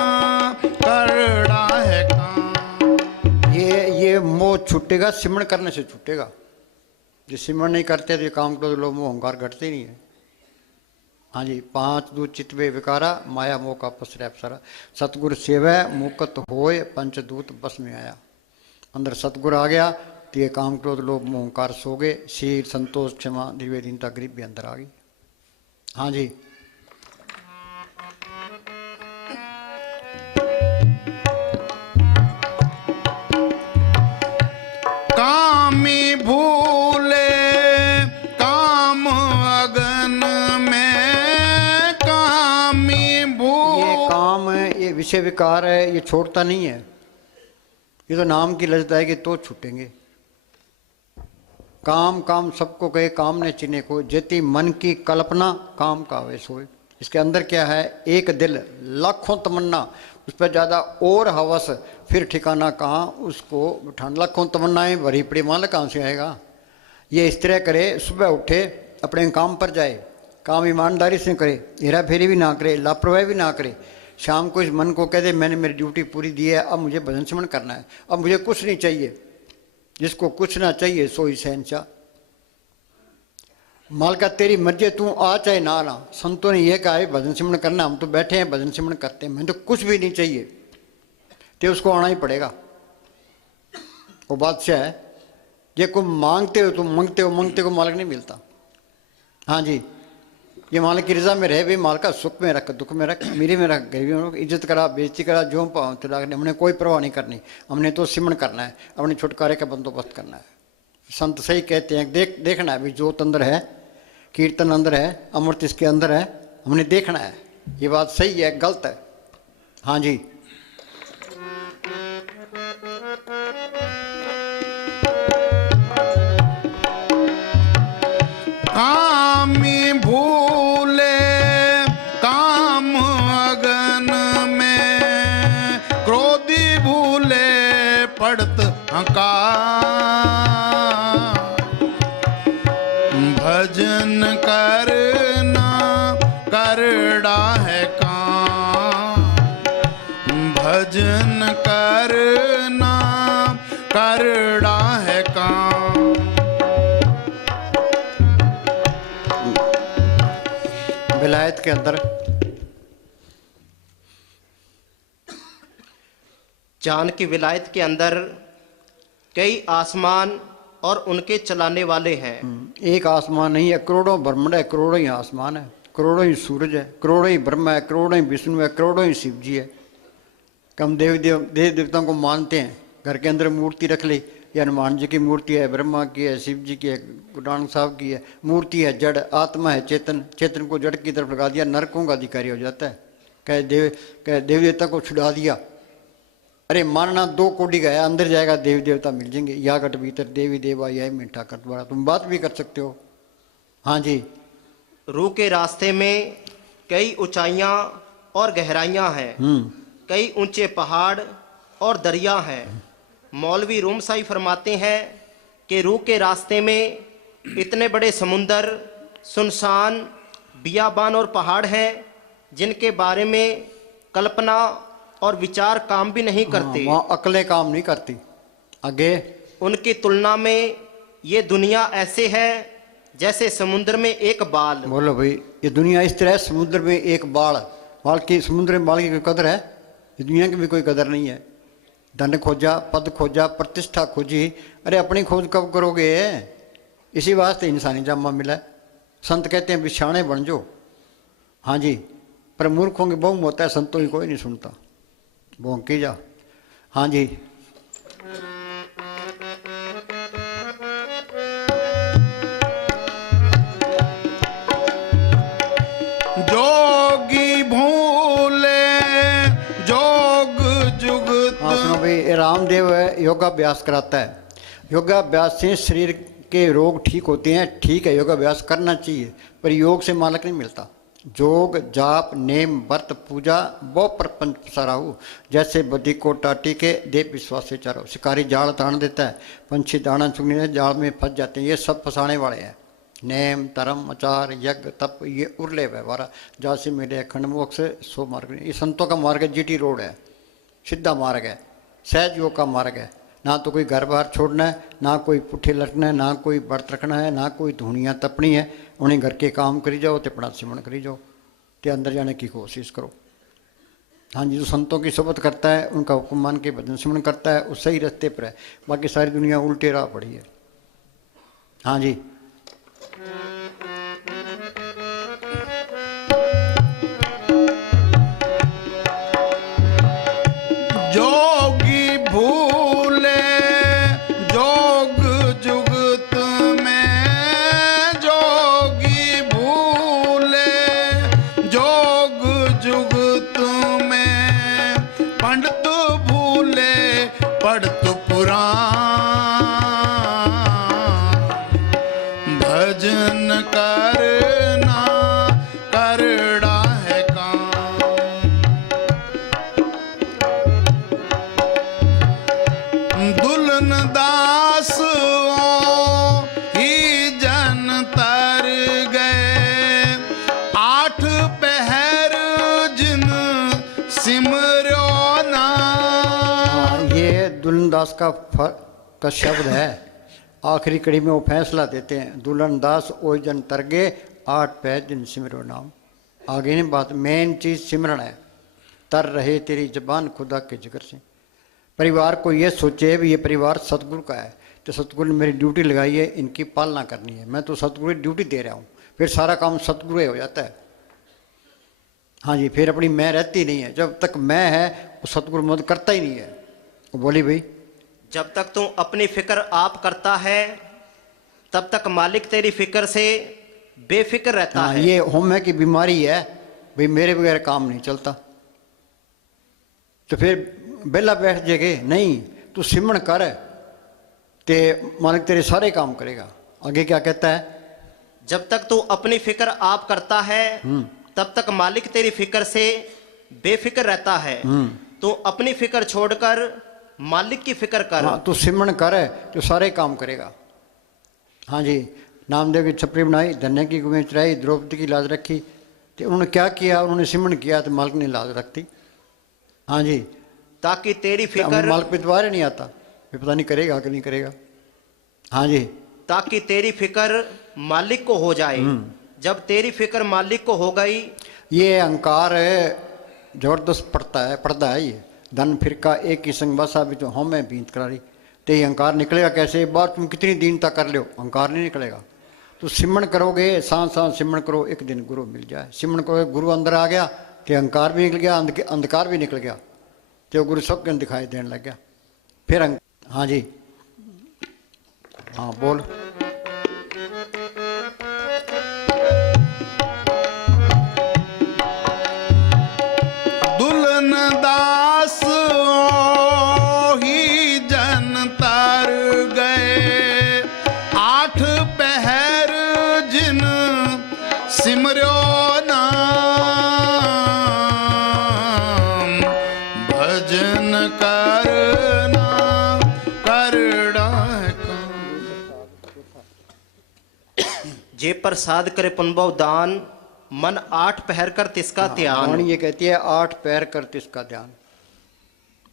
करड़ा है काम। ये मोह छूटेगा, सिमरण करने से छूटेगा। जो सिमरण नहीं करते तो ये काम क्रोध लोभ मोह अहंकार घटते ही नहीं है। हाँ जी, 5 दूत चितवे विकारा, माया मोह का पसरे अप्सरा, सतगुरु सेवै मुकत होए, पंचदूत बस में आया। अंदर सतगुरु आ गया तो ये काम क्रोध लोभ मोह अहंकार सो गए, शील संतोष क्षमा दिव्य दीनता गरीब भी अंदर आ गई। हाँ जी, कामी भूले काम अगन में, कामी भूल। ये काम ये विषय विकार है, ये छोड़ता नहीं है। ये तो नाम की लज्जत आएगी तो छूटेंगे। काम काम सबको कहे, काम ने चिन्हे को, जेती मन की कल्पना काम का वे सोए। इसके अंदर क्या है, एक दिल लाखों तमन्ना, उस पर ज़्यादा और हवस, फिर ठिकाना कहाँ उसको बिठाना। लाखों तमन्नाएं भरी पड़ी, माल कहाँ से आएगा। ये इस तरह करे, सुबह उठे अपने काम पर जाए, काम ईमानदारी से करे, हेरा फेरी भी ना करे, लापरवाही भी ना करे। शाम को इस मन को कह दे मैंने मेरी ड्यूटी पूरी दी है, अब मुझे भजन सिमरण करना है, अब मुझे कुछ नहीं चाहिए। जिसको कुछ ना चाहिए सोई शहंशाह। मालिका तेरी मर्जी, तू आ चाहे ना आना। संतों ने यह कहा है भजन सिमरण करना, हम तो बैठे हैं भजन सिमरण करते हैं, मैं तो कुछ भी नहीं चाहिए, तो उसको आना ही पड़ेगा। वो बादशाह है, ये को मांगते हो तुम, मांगते को मालिक नहीं मिलता। हाँ जी, ये मालिक की रजा में रहे भी, मालिक का सुख में रख, दुख में रख, मेरे में रख, गरीबी में रख, इज्जत करा बेइज्जती करा, जो पाओ तो हमने कोई परवाह नहीं करनी। हमने तो सिमरण करना है, अपने छुटकारे का बंदोबस्त करना है। संत सही कहते हैं, देखना है भी जोत अंदर है, कीर्तन अंदर है, अमृत इसके अंदर है, हमने देखना है ये बात सही है गलत है। हाँ जी, कामी भूले काम अगन में, क्रोधी भूले पड़त हकार। भजन करना करड़ा है काम, भजन करना करड़ा है काम। विलायत के अंदर चांद की विलायत के अंदर कई आसमान और उनके चलाने वाले हैं। एक आसमान नहीं है, करोड़ों ब्रह्मांड है, करोड़ों ही आसमान है, करोड़ों ही सूरज है, करोड़ों ही ब्रह्मा है, करोड़ों ही विष्णु है, करोड़ों ही शिव जी है। कम देव देवताओं को मानते हैं, घर के अंदर मूर्ति रख ली, ये हनुमान जी की मूर्ति है, ब्रह्मा की है, शिव जी की है, गुरु नानक साहब की है। मूर्ति है जड़, आत्मा है चेतन, चेतन को जड़ की तरफ लगा दिया, नरकों का अधिकारी हो जाता है। कह देव देवता को छुड़ा दिया। अरे मानना 2 कोड़ी गया, अंदर जाएगा देवी देवता मिल जाएंगे। या गट भीतर देवी देवा यह मीठा कटवारा, तुम बात भी कर सकते हो। हाँ जी, रूह के रास्ते में कई ऊंचाइयां और गहराइयां हैं, कई ऊंचे पहाड़ और दरिया हैं। मौलवी रूम साई फरमाते हैं कि रूह के रास्ते में इतने बड़े समुंदर, सुनसान बियाबान और पहाड़ हैं जिनके बारे में कल्पना और विचार काम भी नहीं करते। वहाँ अकलें काम नहीं करती। आगे उनकी तुलना में ये दुनिया ऐसे है जैसे समुद्र में एक बाल। बोलो भाई, ये दुनिया इस तरह है, समुद्र में एक बाल की, समुद्र में बाल की कोई कदर है? इस दुनिया की भी कोई कदर नहीं है। धन खोजा, पद खोजा, प्रतिष्ठा खोजी, अरे अपनी खोज कब करोगे? इसी वास्ते इंसानी जामा मिला है। संत कहते हैं बिछाने बन जो। हाँ जी, पर मूर्खों की बहुम होता है, संतों की कोई नहीं सुनता। भोंकी जा। हाँ जी, जोगी भूले हाँ भाई, रामदेव योगाभ्यास कराता है। योगाभ्यास से शरीर के रोग ठीक होते हैं, ठीक है, योगाभ्यास करना चाहिए, पर योग से मालक नहीं मिलता। जोग जाप नेम व्रत पूजा वो प्रपंच पसाराहू, जैसे बदी को टाटी के देव विश्वास से चारो। शिकारी जाल तान देता है, पंछी दाना चुगने जाल में फंस जाते हैं, ये सब फंसाने वाले हैं। नेम धर्म आचार यज्ञ तप ये उर्ले व्यवहार, जासे मिले अखंड मोक्ष सो मार्ग। ये संतों का मार्ग है, जीटी रोड है, सीधा मार्ग है, सहज योग का मार्ग है। ना तो कोई घर बार छोड़ना है, ना कोई पुट्ठे लटना है, ना कोई व्रत रखना है, ना कोई धुनियाँ तपनी है। उन्हें घर के काम करी जाओ, तो अपना सिमरण करी जाओ, तो अंदर जाने की कोशिश करो। हाँ जी, जो संतों की सोबत करता है, उनका हुक्म मान के भजन सिमरण करता है, उस सही रास्ते पर है। बाकी सारी दुनिया उल्टे राह पड़ी है। हाँ जी, जोगी भूले जोग जुगत में, जोगी भूले जोग जुगत में, पंडित भूले पढ़त पुराण, भजन करना करड़ा है काम। दुल्हन दास ही जन तर गए, 8 पहर जिन सिमरो ना। ये दुल्हनदास का शब्द है। आखिरी कड़ी में वो फैसला देते हैं, दुल्हनदास ओ जन तरगे 8 पैर जिन सिमरो नाम। आगे नहीं बात, मेन चीज़ सिमरण है। तर रहे तेरी जबान खुदा के जिक्र से। परिवार को ये सोचे भी ये परिवार सतगुरु का है, तो सतगुरु ने मेरी ड्यूटी लगाई है, इनकी पालना करनी है, मैं तो सतगुरु की ड्यूटी दे रहा हूँ, फिर सारा काम सतगुरु हो जाता है। हाँ जी, फिर अपनी मैं रहती नहीं है। जब तक मैं है वो सतगुरु मदद करता ही नहीं है। वो बोली भाई, जब तक तू अपनी फिक्र आप करता है, तब तक मालिक तेरी फिक्र से बेफिक्र रहता हाँ, है। ये होम की बीमारी है भाई, मेरे बगैर काम नहीं चलता। तो फिर बेला बैठ जाएगे नहीं, तू सिमरण कर, ते मालिक तेरे सारे काम करेगा। आगे क्या कहता है, जब तक तू अपनी फिक्र आप करता है, तब तक मालिक तेरी फिक्र से बेफिक्र रहता है। तो अपनी फिक्र छोड़कर मालिक की फिक्र कर। हाँ, तू सिमरण कर तो सारे काम करेगा। हाँ जी, नामदेव की छपरी बनाई, धन्य की गुमें चढ़ाई, द्रौपदी की लाज रखी। तो उन्होंने क्या किया, उन्होंने सिमरण किया तो मालिक ने लाज रखती। हाँ जी, ताकि तेरी फिक्र, मालिक पे दोबारा नहीं आता, फिर पता नहीं करेगा कि नहीं करेगा। हाँ जी, ताकि तेरी फिक्र मालिक को हो जाए। जब तेरी फिक्र मालिक को हो गई, ये अहंकार जबरदस्त पड़ता है। ये धन फिरका एक ही संग बसा भी तो हम बीत करारी। तो ये अहंकार निकलेगा कैसे, बात तुम कितनी दीनता कर लो, अहंकार नहीं निकलेगा। तो सिमरण करोगे, सांस सांस सिमरण करो, एक दिन गुरु मिल जाए। सिमरण करोगे, गुरु अंदर आ गया तो अहंकार भी निकल गया, अंधकार भी निकल गया, तो गुरु सबके दिखाई देने लग गया। फिर हाँ जी, हाँ बोल। दुल्हन दास ही जन तर गए, 8 पहर जिन सिमरो नाम, भजन करना करड़ा काम। जे प्रसाद करे पुनभव दान, मन 8 पहर कर तिसका ध्यान। वाणी ये कहती है 8 पैर कर तिसका ध्यान।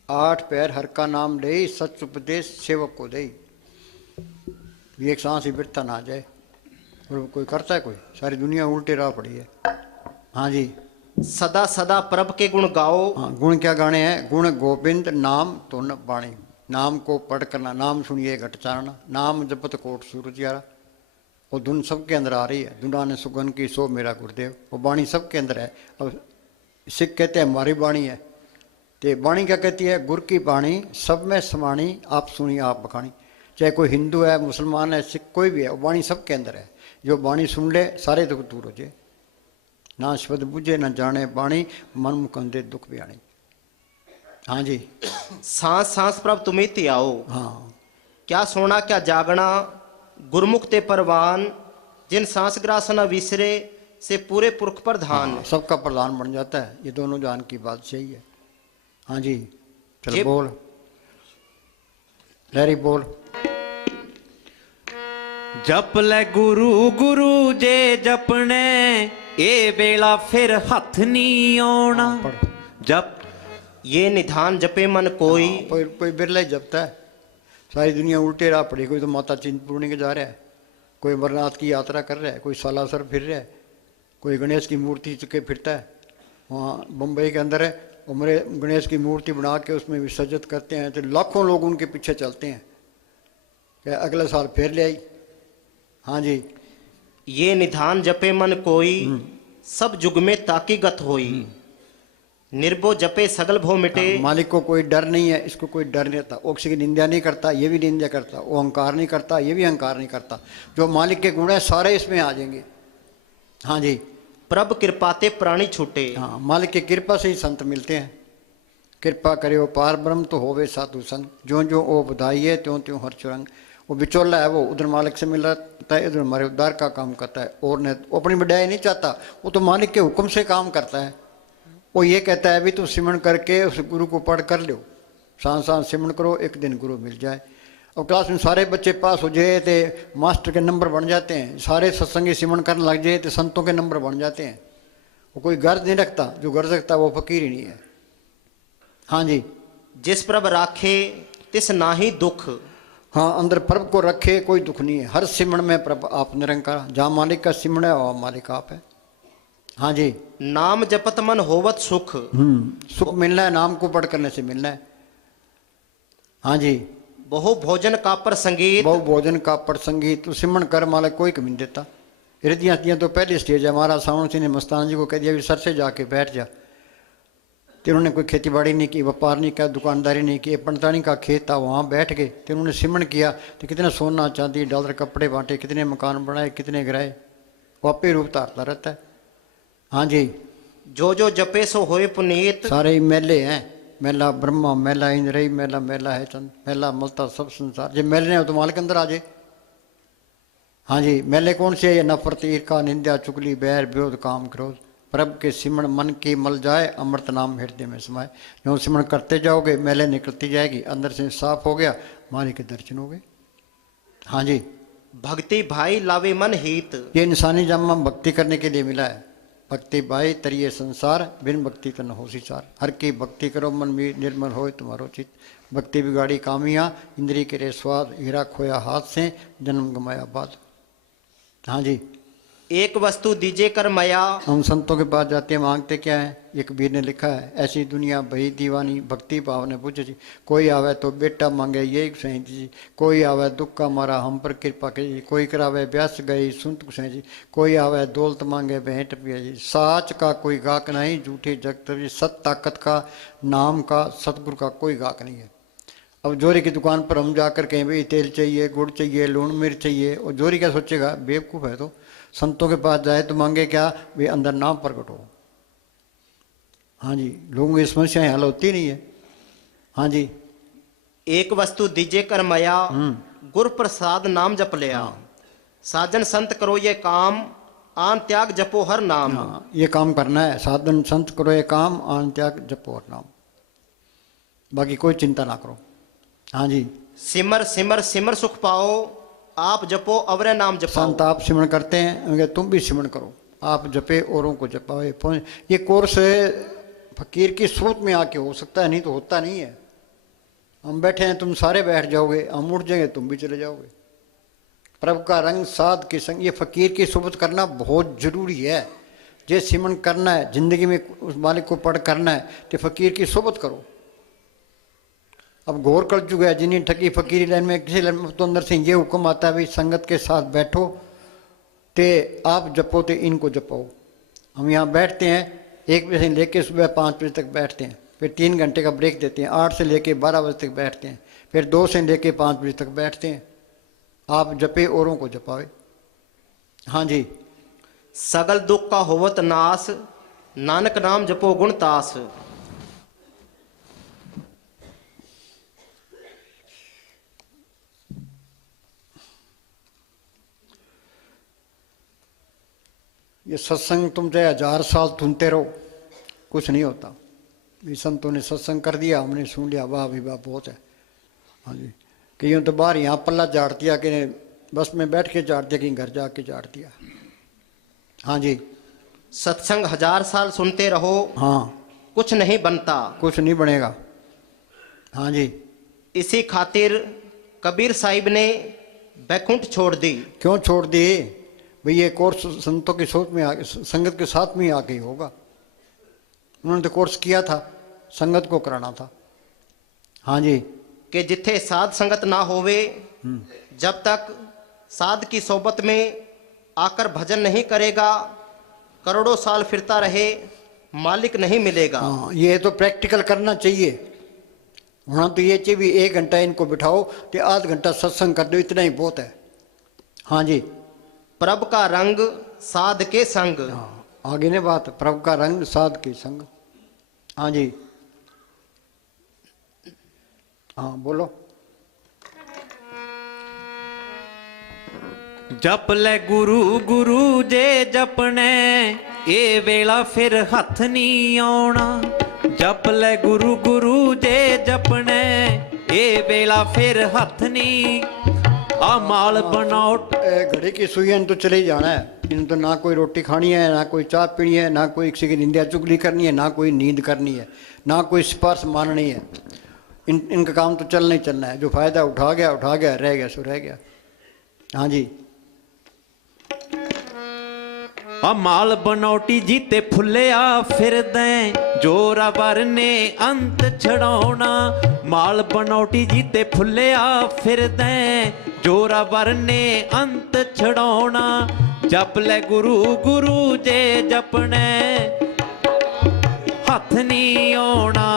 8 पैर हर का नाम ले, सच उपदेश सेवक को दे। ये एक सांस ही बिरता ना जाए। और कोई करता है, कोई सारी दुनिया उल्टे राह पड़ी है। हाँ जी, सदा सदा प्रभ के गुण गाओ। हाँ, गुण क्या गाने हैं, गुण गोविंद नाम तो न बाणी। नाम को पढ़ करना, नाम सुनिए घट चारना, नाम जपत कोट सूरज यारा। वो धुन सबके अंदर आ रही है, धुना ने सुगन की सो मेरा गुरुदेव। वो वाणी सबके अंदर है। अब सिख कहते हैं हमारी वाणी है, तो वाणी क्या कहती है, गुर की वाणी सब में समाणी, आप सुनी आप बखानी। चाहे कोई हिंदू है, मुसलमान है, सिख कोई भी है, वाणी सबके अंदर है। जो वाणी सुन ले सारे दुख दूर हो जाए। ना शब्द बुझे ना जाने वाणी, मन मुकंदे दुख भी आनी। हाँ जी, सांस सांस प्रभ तुम्हें ते आओ। हाँ क्या सोना क्या जागना, गुरमुख ते परवान, जिन सांस ग्रासना विसरे, से पूरे पुरख पर धान। हाँ, सबका प्रधान बन जाता है। ये दोनों जान की बात सही है। हाँ जी, चल ये- बोल लहरी बोल। जप ले गुरु गुरु जे जपने, ए बेला फिर हथ नहीं आना। पढ़। जप ये निधान जपे मन कोई। कोई बिरला ही जपता है। सारी दुनिया उल्टे राह पड़ी। कोई तो माता चिंतपूर्णी के जा रहा है, कोई अमरनाथ की यात्रा कर रहा है, कोई सालासर फिर रहा है, कोई गणेश की मूर्ति चुके फिरता है। वहाँ बम्बई के अंदर है, उमरे गणेश की मूर्ति बना के उसमें विसर्जित करते हैं, तो लाखों लोग उनके पीछे चलते हैं कि अगले साल फिर ले आई। हाँ जी, ये निधान जपे मन कोई, सब जुग में ताकी गत होई। निर्भो जपे सगल भो मिटे। मालिक को कोई डर नहीं है, इसको कोई डर नहीं रहता। ओक्सी की निंदा नहीं करता, ये भी निंदा करता। वो अहंकार नहीं करता, ये भी अहंकार नहीं करता। जो मालिक के गुण है सारे इसमें आ जाएंगे। हाँ जी, प्रभ कृपाते प्राणी छूटे। हाँ, मालिक की कृपा से ही संत मिलते हैं। कृपा करे वो पार ब्रह्म तो होवे साधु संग, जो जो वो बधाइए त्यों त्यों हर चुरंग। वो बिचौला है, वो उधर मालिक से मिल रहा है, इधर हमारे उद्धार का काम करता है। और ने वो अपनी बढ़ाई नहीं चाहता, वो तो मालिक के हुक्म से काम करता है। वो ये कहता है भी तुम सिमरन करके उस गुरु को पढ़ कर लो, सांस सांस सिमरन करो, एक दिन गुरु मिल जाए। और क्लास में सारे बच्चे पास हो जाए तो मास्टर के नंबर बन जाते हैं। सारे सत्संगी सिमरन करने लग जाए तो संतों के नंबर बन जाते हैं। वो कोई गर्ज नहीं रखता, जो गर्ज रखता वो फकीर ही नहीं है। हाँ जी, जिस प्रभ राखे तिस नाही दुख। हाँ, अंदर प्रभ को रखे कोई दुख नहीं है। हर सिमरण में प्रभ आप निरंकार, जहाँ मालिक का सिमरण है वहाँ मालिक आप है। हाँ जी, नाम जपत मन होवत सुख। सुख मिलना है, नाम को पढ़ करने से मिलना है। हाँ जी, बहु भोजन का पर संगीत। बहु भोजन का प्रसंगी तो सिमरण कर, मालिक कोई कमी नहीं देता। हृदय तो पहली स्टेज है। हमारा सावन सिंह ने मस्तान जी को कह दिया भी सर से जाके बैठ जा। तो उन्होंने कोई खेती बाड़ी नहीं की, व्यापार नहीं किया, दुकानदारी नहीं की, पंतानी का खेत था, वहाँ बैठ गए। तो उन्होंने सिमरण किया तो कितने सोना चांदी डॉलर कपड़े बांटे, कितने मकान बनाए, कितने गिराए। वो आपे रूप धारता रहता है। हाँ जी, जो जो जपे सो होए पुनीत। सारे ही मेले हैं। मेला ब्रह्मा, मेला इंद्र, मेला मेला है चंद, मेला मलता सब संसार। जो मेले हो तो मालिक अंदर आ जाए। हाँ जी, मेले कौन से है? नफरत, ईर्खा, निंदा, चुगली, बैर, विरोध, काम, क्रोध। प्रभ के सिमरण मन की मल जाए, अमृत नाम हृदय में समाए। जो सिमरण करते जाओगे मेले निकलती जाएगी, अंदर से साफ हो गया, मालिक के दर्शन हो गए। हाँ जी, भक्ति भाई लावे मन हित। ये इंसानी जन्म भक्ति करने के लिए मिला है। भक्ति भाई तरिए संसार, बिन भक्ति तन होसी सार। हर की भक्ति करो मन में निर्मल होए तुम्हारो चित। भक्ति बिगाड़ी कामिया, इंद्री के रे स्वाद। हीरा खोया हाथ से, जन्म गमाया बाद। हाँ जी, एक वस्तु दीजे कर मया। हम संतों के पास जाते हैं, मांगते क्या है? एक कबीर ने लिखा है, ऐसी दुनिया भई दीवानी, भक्ति भाव ने पूछे जी। कोई आवे तो बेटा मांगे ये सही जी, कोई आवे दुख का मारा हम पर कृपा कीजिए। कोई करावे ब्यास गई सुनत कुसै जी, कोई आवे दौलत मांगे भेंट पिया जी। साच का कोई गाक नहीं, झूठे जगत जी। सत ताकत का, नाम का, सतगुरु का कोई गाक नहीं है। अब जोरी की दुकान पर हम जाकर कहें भाई तेल चाहिए, गुड़ चाहिए, लूण मिर्च चाहिए, और जोरी क्या सोचेगा? बेवकूफ़ है। तो संतों के पास जाए तो मांगे क्या? वे अंदर नाम प्रकट हो। हाँ जी, लोगों की समस्याएं हल होती नहीं है। हाँ जी, एक वस्तु दीजे कर मया, गुर प्रसाद नाम जप लिया। साजन संत करो ये काम, आन त्याग जपो हर नाम। हाँ, ये काम करना है। साधन संत करो ये काम, आन त्याग जपो हर नाम। बाकी कोई चिंता ना करो। हाँ जी, सिमर सिमर सिमर सुख पाओ, आप जपो अवरे नाम जपाओ। संत आप सिमरण करते हैं, उनके तुम भी सिमरण करो। आप जपे औरों को जपाओ। ये कोर्स फकीर की सोच में आके हो सकता है, नहीं तो होता नहीं है। हम बैठे हैं, तुम सारे बैठ जाओगे, हम उठ जाएंगे, तुम भी चले जाओगे। प्रभु का रंग साध के संग, ये फकीर की सोबत करना बहुत जरूरी है। जे सिमरण करना है, जिंदगी में उस मालिक को पढ़ करना है, तो फकीर की सोबत करो। अब घोर कर चुका है, जिन्हें ठगी फकीरी लाइन में किसी लाइन में तो अंदर से ये हुक्म आता है भाई संगत के साथ बैठो, ते आप जपो ते इनको जपाओ। हम यहाँ बैठते हैं, 1 बजे से लेके सुबह 5 बजे तक बैठते हैं, फिर 3 घंटे का ब्रेक देते हैं, 8 से लेके 12 बजे तक बैठते हैं, फिर 2 से लेके 5 बजे तक बैठते हैं। आप जपे औरों को जपावे। हाँ जी, सगल दुख का होवत नाश, नानक नाम जपो गुण तास। ये सत्संग तुम चाहे 1000 साल सुनते रहो, कुछ नहीं होता। ये संतों ने सत्संग कर दिया, हमने सुन लिया, वाह भाई वाह बहुत है। हाँ जी, कहीं तो बाहर यहाँ पल्ला झाड़ दिया, कि बस में बैठ के झाड़ दिया, कहीं घर जाके झाड़ दिया। हाँ जी, सत्संग 1000 साल सुनते रहो, हाँ कुछ नहीं बनता। कुछ नहीं बनेगा। हाँ जी, इसी खातिर कबीर साहिब ने बैकुंठ छोड़ दी। क्यों छोड़ दिए भाई? ये कोर्स संतों की सोच में संगत के साथ में आके ही होगा। उन्होंने तो कोर्स किया था, संगत को कराना था। हाँ जी, कि जिथे साध संगत ना होवे, जब तक साध की सोबत में आकर भजन नहीं करेगा, करोड़ों साल फिरता रहे, मालिक नहीं मिलेगा। हाँ, ये तो प्रैक्टिकल करना चाहिए। होना तो ये चाहिए भी 1 घंटा इनको बिठाओ तो आध घंटा सत्संग कर दो, इतना ही बहुत है। हाँ जी, प्रभ का रंग साध के संग। हाँ, आगे ने बात, प्रभु का रंग साध के संग। हाँ जी, हाँ बोलो। जप ले गुरु गुरु जे जपने, ए वेला फिर हथ नहीं आउणा। जप ले गुरु गुरु जे जपने, ए वेला फिर हथ नहीं। आ माल बनाओट घड़ी की सुई तो चले ही जाना है। इन तो ना कोई रोटी खानी है, ना कोई चाय पीनी है, ना कोई किसी की निंदा चुगली करनी है, ना कोई नींद करनी है, ना कोई सिफारिश माननी है। इनका काम तो चलना ही चलना है। जो फायदा उठा गया, रह गया सो रह गया। हाँ जी, आ माल बनौटी जीते फुल्लिया फिर दें, जोरावर ने अंत छड़ाउणा। माल बनौटी जीते फुल्लिया फिर दें, जोरावर ने अंत छड़ाउणा। जप ले गुरु गुरु जे जपने, हथ नहीं आउणा।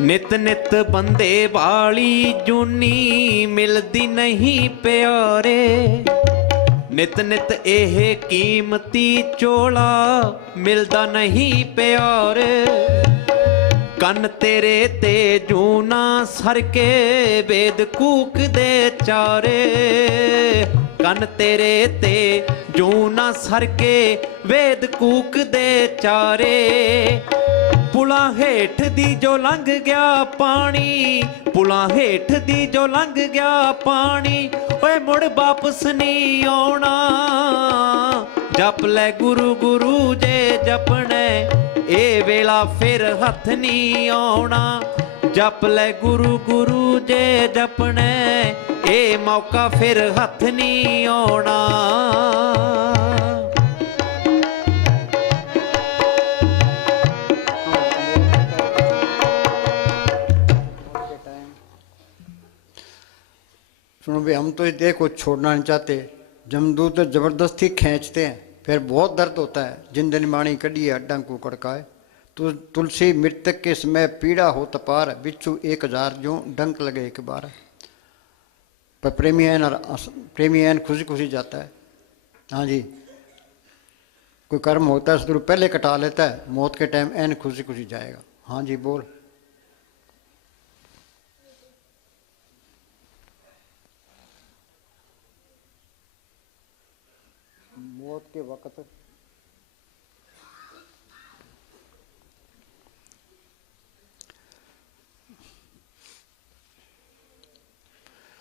नित नित बंदे वाली जूनी मिलदी नहीं प्यारे। नित नित एह कीमती चोला मिलदा नहीं प्यारे। कन तेरे ते जूना सर के वेद कूक दे चारे। कन तेरे ते जूना सर के वेद कूक दे चारे। पुला हेठ दी जो लंघ गया पानी, पुला हेठ दी जो लंघ गया पानी, ओए मुड़ वापस नहीं आउणा। जप ले गुरु गुरु जे जपने, ए वेला फिर हथ नहीं आउणा। जप ले गुरु गुरु जे जपने, ए मौका फिर हथ नहीं आउणा। सुनो भाई, हम तो ये देह को छोड़ना नहीं चाहते। जमदूत तो जबरदस्ती खींचते हैं, फिर बहुत दर्द होता है। जिंदन माणी कढ़िए अड्डा को कड़काए। तो तुलसी मृतक के समय पीड़ा हो तपार, बिच्छू 1000 जो डंक लगे एक बार। पर प्रेमी एन खुशी खुशी जाता है। हाँ जी, कोई कर्म होता है तो पहले कटा लेता है, मौत के टाइम एन खुशी खुशी जाएगा। हाँ जी बोल। मौत के वक्त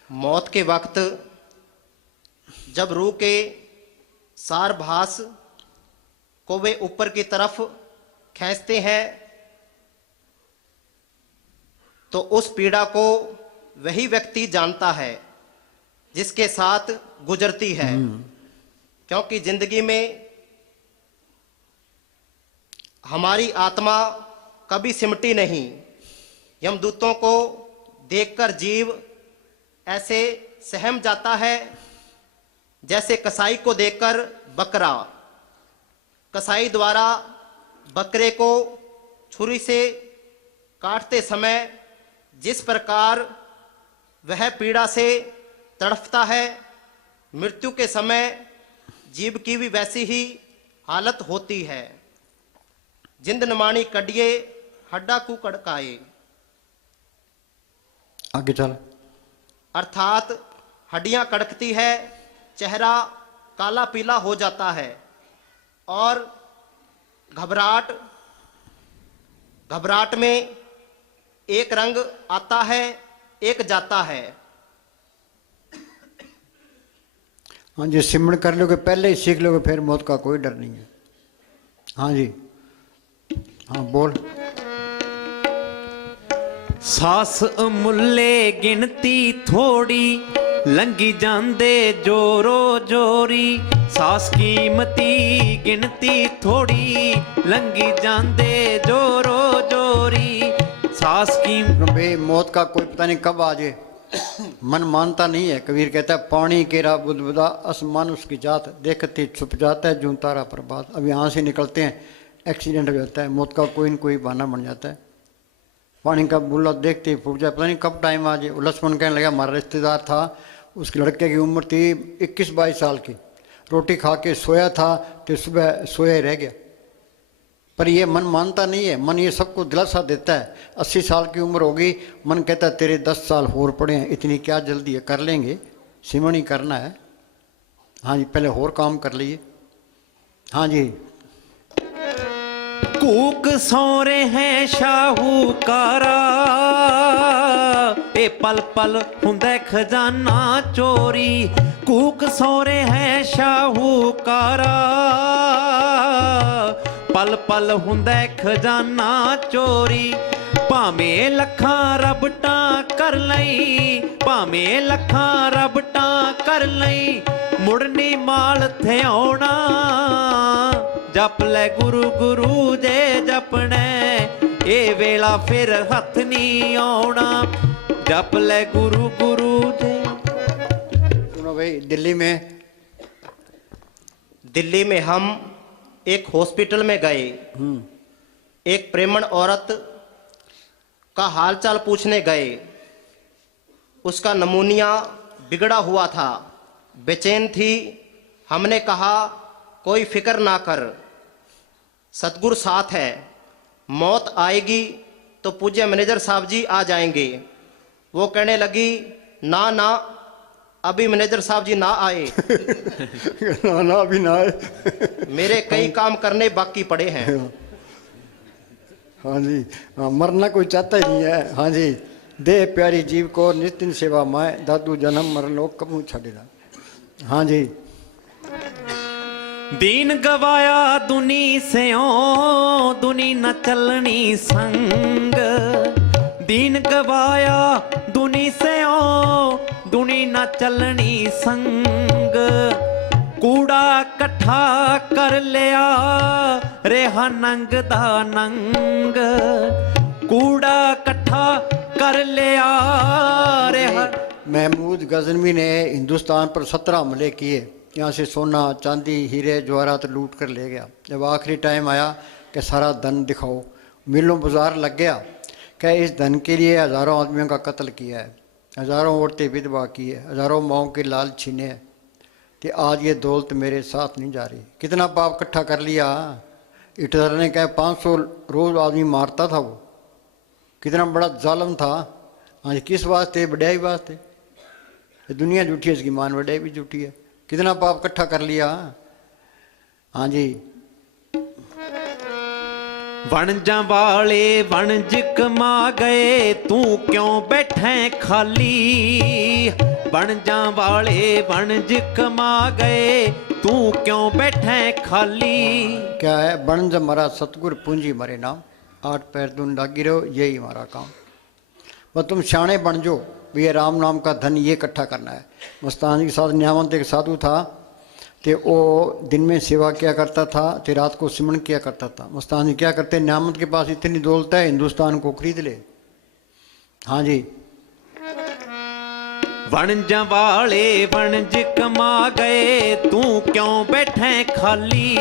मौत के वक्त जब रूह के सार भास को वे ऊपर की तरफ खींचते हैं, तो उस पीड़ा को वही व्यक्ति जानता है जिसके साथ गुजरती है। क्योंकि जिंदगी में हमारी आत्मा कभी सिमटी नहीं। यमदूतों को देखकर जीव ऐसे सहम जाता है जैसे कसाई को देखकर बकरा। कसाई द्वारा बकरे को छुरी से काटते समय जिस प्रकार वह पीड़ा से तड़फता है, मृत्यु के समय जीव की भी वैसी ही हालत होती है। जिंद नमाणी कडिए हड्डा कू कड़काए। आगे चल। अर्थात हड्डियां कड़कती है, चेहरा काला पीला हो जाता है और घबराहट में एक रंग आता है, एक जाता है। हाँ जी, सिमरण कर लोगे, पहले ही सीख लोगे, फिर मौत का कोई डर नहीं है। हाँ जी, हाँ बोल। सास मुल्ले गिनती थोड़ी लंघी जांदे जोरो जोरी। सास कीमती गिनती थोड़ी लंघी जांदे जोरो जोरी। सास की भाई मौत का कोई पता नहीं कब आ जाए, मन मानता नहीं है। कबीर कहता है पानी केरा बुदबुदा आसमान उसकी जात, देखते छुप जाता है जूं तारा प्रभात। अब यहाँ से निकलते हैं एक्सीडेंट हो जाता है, मौत का कोई न कोई बहाना बन जाता है। पानी का बुल्ला देखते ही फूट जाए, पता नहीं कब टाइम आ जाए। लक्ष्मण कहने लगा हमारा रिश्तेदार था, उसके लड़के की उम्र थी 21-22 साल की, रोटी खा के सोया था तो सुबह सोया ही रह गया। पर ये मन मानता नहीं है, मन ये सबको दिलासा देता है। 80 साल की उम्र होगी, मन कहता है तेरे 10 साल और पड़े हैं, इतनी क्या जल्दी है, कर लेंगे, सिमरण ही करना है। हाँ जी, पहले और काम कर लिए। हाँ जी। कूक सौरे हैं शाहूकारा, ए पल पल हुंदे खजाना चोरी। कूक सौरे हैं शाहूकारा, पल पल हुंदे खजाना चोरी। भावें लखां रबटा कर लई, भावें लखां रबटा कर लई, मुड़नी माल थे आउणा। जप ले गुरु गुरु जे जपने, ए वेला फिर हथ नहीं आउणा। जप ले गुरु गुरु जे। सुनो भाई, दिल्ली में हम एक हॉस्पिटल में गए। एक प्रेमण औरत का हालचाल पूछने गए। उसका नमूनिया बिगड़ा हुआ था, बेचैन थी। हमने कहा कोई फिक्र ना कर, सतगुरु साथ है, मौत आएगी तो पूज्य मैनेजर साहब जी आ जाएंगे। वो कहने लगी ना ना, अभी मैनेजर साहब जी ना आए। ना अभी ना आए। मेरे कई काम करने बाकी पड़े हैं। हाँ जी, हाँ, मरना कोई चाहता ही नहीं है। हाँ जी, दे प्यारी जीव को नितिन सेवा माए, दादू जन्म मरण लोग कबू छड़ेगा। हाँ जी। दीन गवाया दुनी से ओ, दुनी न चलनी संग। दीन गवाया दुनी से ओ, दुनी न चलनी संग। कूड़ा कट्ठा कर लिया रेहा नंग दा नंग। कूड़ा कट्ठा कर लिया रेहा। महमूद गजनवी ने हिंदुस्तान पर 17 हमले किए। यहाँ से सोना चांदी हीरे जवाहरात लूट कर ले गया। जब आखिरी टाइम आया कि सारा धन दिखाओ, मिलों बाजार लग गया कि इस धन के लिए हज़ारों आदमियों का कत्ल किया है, हज़ारों औरतें विधवा की है, हज़ारों माओं के लाल छीने हैं, कि आज ये दौलत मेरे साथ नहीं जा रही। कितना पाप इकट्ठा कर लिया। हिटलर ने कहा 500 रोज़ आदमी मारता था, वो कितना बड़ा जालिम था। आज किस वास्ते? बढ़ाई वास्ते। दुनिया झूठी है, इसकी मान बढ़ाई भी झूठी है। कितना पाप इकट्ठा कर लिया। हाँ जी। वणजा वाले वणज कमा गए, तू क्यों बैठे खाली। वणजा वाले वणज कमा गए, तू क्यों बैठे खाली। क्या है? वणज मरा सतगुर पूंजी मरे नाम, 8 पैर तुम लागी रहो, यही हमारा काम। बस तुम शाणे बन जो, भैया राम नाम का धन ये इकट्ठा करना है। मस्तान के साथ न्यामंत एक साधु था, तो वो दिन में सेवा किया करता था, तो रात को सिमरण किया करता था। मस्तान जी क्या करते, न्यामंत के पास इतनी दौलत है, हिंदुस्तान को खरीद ले। हाँ जी। वणज वाले वणज कमा गए, तू क्यों बैठे खाली।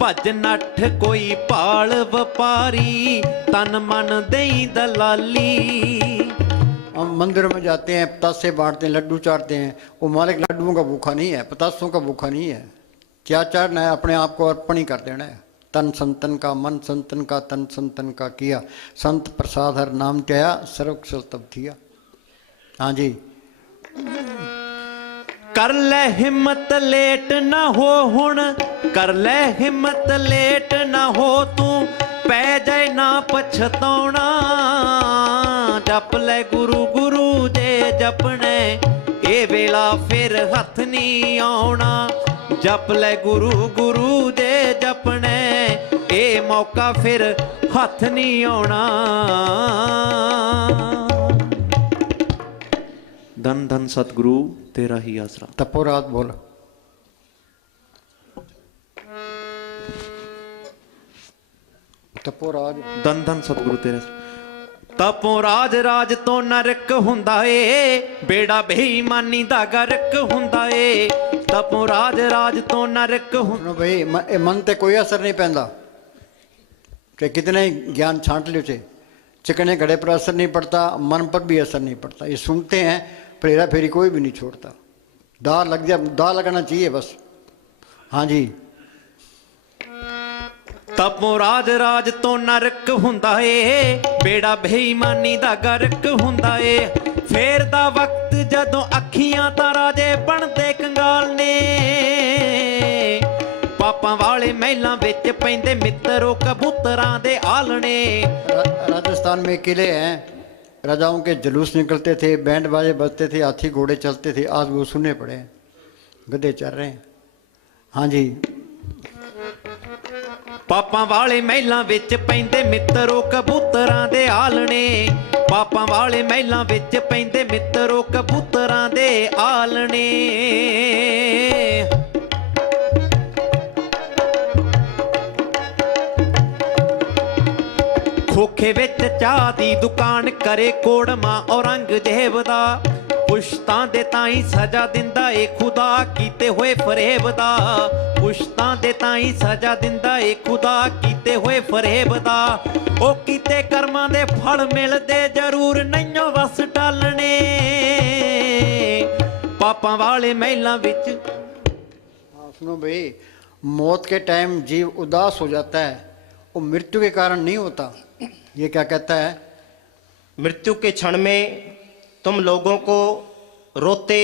भज नठ कोई पाल व्यापारी, तन मन दई दलाली। हम मंदिर में जाते हैं, पतासे बांटते हैं, लड्डू चाटते हैं। वो मालिक लड्डुओं का भूखा नहीं है, पतासों का भूखा नहीं है। क्या चाटना है? अपने आप को अर्पण ही कर देना है। तन संतन का, मन संतन का, तन संतन का किया, संत प्रसाद हर नाम त्याया, सर्व कुशल तब थिया। हाँ जी। कर ले हिम्मत लेट ना हो हुण, कर ले हिम्मत लेट ना हो तू, पै जाए ना पछताउणा। जप ले गुरु गुरु जे जपने, ए वेला फिर हथ नहीं आउणा। जप ले गुरु गुरु जे जपने, ए मौका फिर हथ नहीं आउणा। धन धन सतगुरु तेरा ही आसरा। तपोराज बोल। तपोराज। धन धन सतगुरु तेरा। तपों राज राज तो नरक हुंदा ए, बेड़ा बेईमानी दा गरक हुंदा ए। तपों राज राज तो नरक हुंदा। सुनो भाई, मन ते कोई असर नहीं पैंदा कि कितने ही ज्ञान छांट लियो चे, चिकने घड़े पर असर नहीं पड़ता, मन पर भी असर नहीं पड़ता। ये सुनते हैं पर हेरा फेरी कोई भी नहीं छोड़ता। दाल लग जाए, दाल लगाना चाहिए बस। हाँ जी। तपों राज राज तो नरक हुंदा ए, बेड़ा बेईमानी दा गरक हुंदा ए। फेर दा वक्त जदों अखियां तां राजे बनदे कंगाल ने, पापां वाले महलां विच पैंदे मित्रो कबूतरां दे आलणे। राजस्थान में किले हैं, राजाओं के जुलूस निकलते थे, बैंड बाजे बजते थे, हाथी घोड़े चलते थे, आज वो सुनने पड़े हैं, गधे चल रहे हैं। हाँ जी। पापां वाले महलां विच पैंदे मित्रो कबूतरां दे आलणे। पापां वाले महलां विच पैंदे मित्रो कबूतरां दे आलणे। खोखे विच चाह दी दुकान करे कोड़मा औरंगजेब दा। पुश्तां दे ताईं सजा दिंदा ए खुदा कीते होए फरेब दा। पुश्तां दे ताईं सजा दिंदा ए खुदा कीते होए फरेब दा। ओ कीते कर्मां दे फल मिलदे जरूर नहियों वस टालने। पापां वाले महलां विच। हाँ सुनो भाई, मौत के टाइम जीव उदास हो जाता है, वो मृत्यु के कारण नहीं होता। ये क्या कहता है? मृत्यु के क्षण में तुम लोगों को रोते,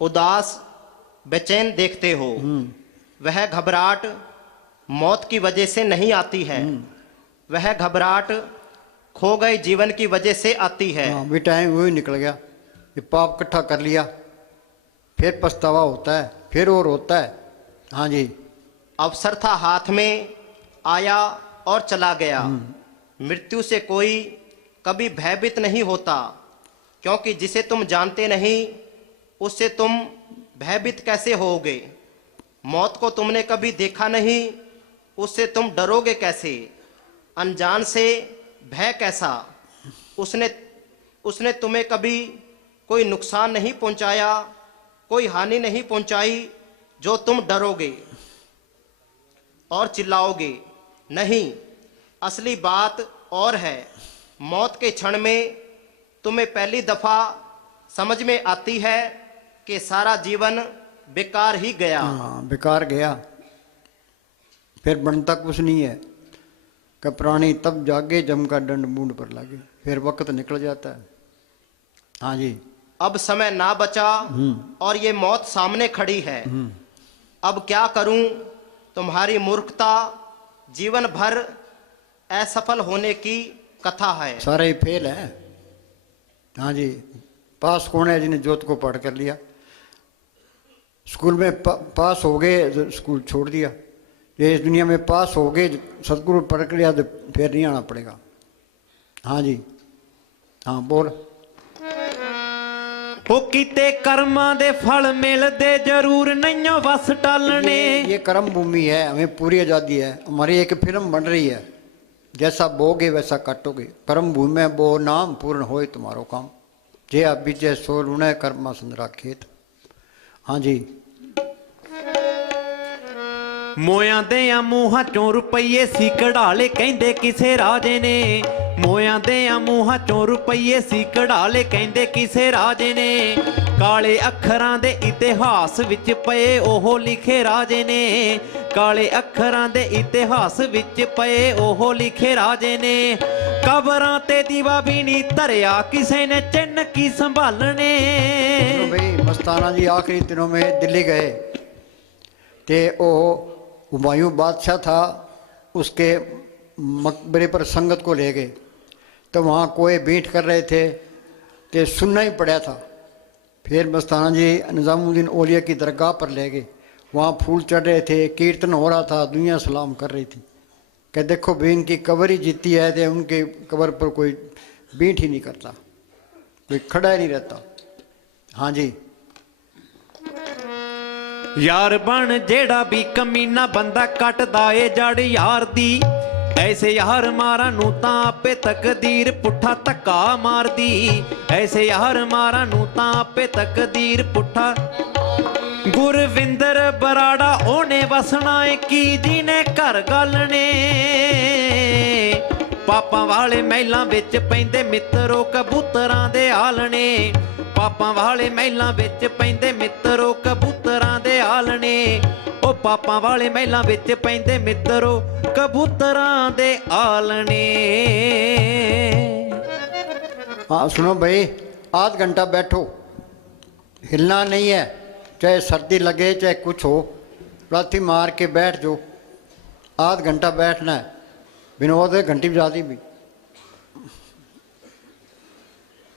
उदास, बेचैन देखते हो। वह घबराहट मौत की वजह से नहीं आती है, वह घबराहट खो गए जीवन की वजह से आती है। हाँ, भी टाइम वही निकल गया, ये पाप इकट्ठा कर लिया, फिर पछतावा होता है, फिर और होता है। हाँ जी। अवसर था हाथ में, आया और चला गया। मृत्यु से कोई कभी भयभीत नहीं होता, क्योंकि जिसे तुम जानते नहीं उससे तुम भयभीत कैसे होगे। मौत को तुमने कभी देखा नहीं, उससे तुम डरोगे कैसे। अनजान से भय कैसा, उसने तुम्हें कभी कोई नुकसान नहीं पहुंचाया, कोई हानि नहीं पहुंचाई जो तुम डरोगे और चिल्लाओगे। नहीं, असली बात और है। मौत के क्षण में तुम्हें पहली दफा समझ में आती है कि सारा जीवन बेकार ही गया। हाँ, बेकार गया, फिर बनता कुछ नहीं है। कि प्राणी तब जागे जम का दंड मूंड पर लागे, फिर वक्त निकल जाता है। हाँ जी। अब समय ना बचा और ये मौत सामने खड़ी है। अब क्या करूं? तुम्हारी मूर्खता जीवन भर असफल होने की कथा है। सारे ही फेल है। हाँ जी। पास कौन है जिन्हें जोत को पढ़ कर लिया? स्कूल में पास हो गए तो स्कूल छोड़ दिया। ये इस दुनिया में पास हो गए, सतगुरु पढ़ कर लिया तो फिर नहीं आना पड़ेगा। हाँ जी। हाँ बोल। ओ कीते कर्मां दे फल मिलदे जरूर नहियों वस टालने। ये कर्म भूमि है, हमें पूरी आज़ादी है। हमारी एक फिल्म बन रही है, जैसा बोगे वैसा काटोगे। कर्म भूमि में बो नाम, पूर्ण होए तुम्हारो काम। जे आप बीजे सो लुणे कर्मा संदरा खेत। हाँ जी। मोयां देयां मूहां चों रुपये सी कढ़ाले कहंदे किसे राजे ने। मोयां देयां मूहां चों रुपये सी कढ़ाले कहंदे किसे राजे ने। काले अखरां दे इतिहास विच पए ओह लिखे राजे ने। ਕਾਲੇ ਅੱਖਰਾਂ ਦੇ ਇਤਿਹਾਸ ਵਿੱਚ ਪਏ ਉਹ ਲਿਖੇ ਰਾਜੇ ਨੇ। ਕਬਰਾਂ ਤੇ ਦੀਵਾ ਵੀ ਨਹੀਂ ਧਰਿਆ ਕਿਸੇ ਨੇ, ਚਿੰਨ ਕੀ ਸੰਭਾਲਣੇ। तो भाई मस्ताना जी आखिरी दिनों में दिल्ली गए तो वो हुमायूं बादशाह था, उसके मकबरे पर संगत को ले गए। तो वहाँ कोई भेंट कर रहे थे तो सुनना ही पड़ा था। फिर मस्ताना जी निज़ामुद्दीन औलिया की दरगाह पर ले गए। वहाँ फूल चढ़ रहे थे, कीर्तन हो रहा था, दुनिया सलाम कर रही थी। कि देखो भी इनकी कब्र ही जीती है, तो उनके कब्र पर कोई भेंट ही नहीं करता, कोई खड़ा ही नहीं रहता। हाँ जी। यार बन जेड़ा भी कमीना बंदा कटदा ए जड़ यार दी, ऐसे यार मारा नू तां आपे तकदीर पुट्ठा धक्का मार दी। ऐसे यार मारा नू तां आपे तकदीर पुट्ठा। गुरविंदर बराड़ा ओने वसना है की जी ने घर गलने। पापा वाले महलां विच पैंदे मित्रो कबूतरां दे आलने। पापा वाले महलां विच पैंदे मित्रो कबूतरां दे आलने। ओ पापा वाले महलां विच पैंदे मित्रो कबूतरां दे आलने। हाँ सुनो भाई, आध घंटा बैठो, हिलना नहीं है, चाहे सर्दी लगे चाहे कुछ हो, लाठी मार के बैठ जाओ। आध घंटा बैठना है, बिनोद घंटी बजा दी भी।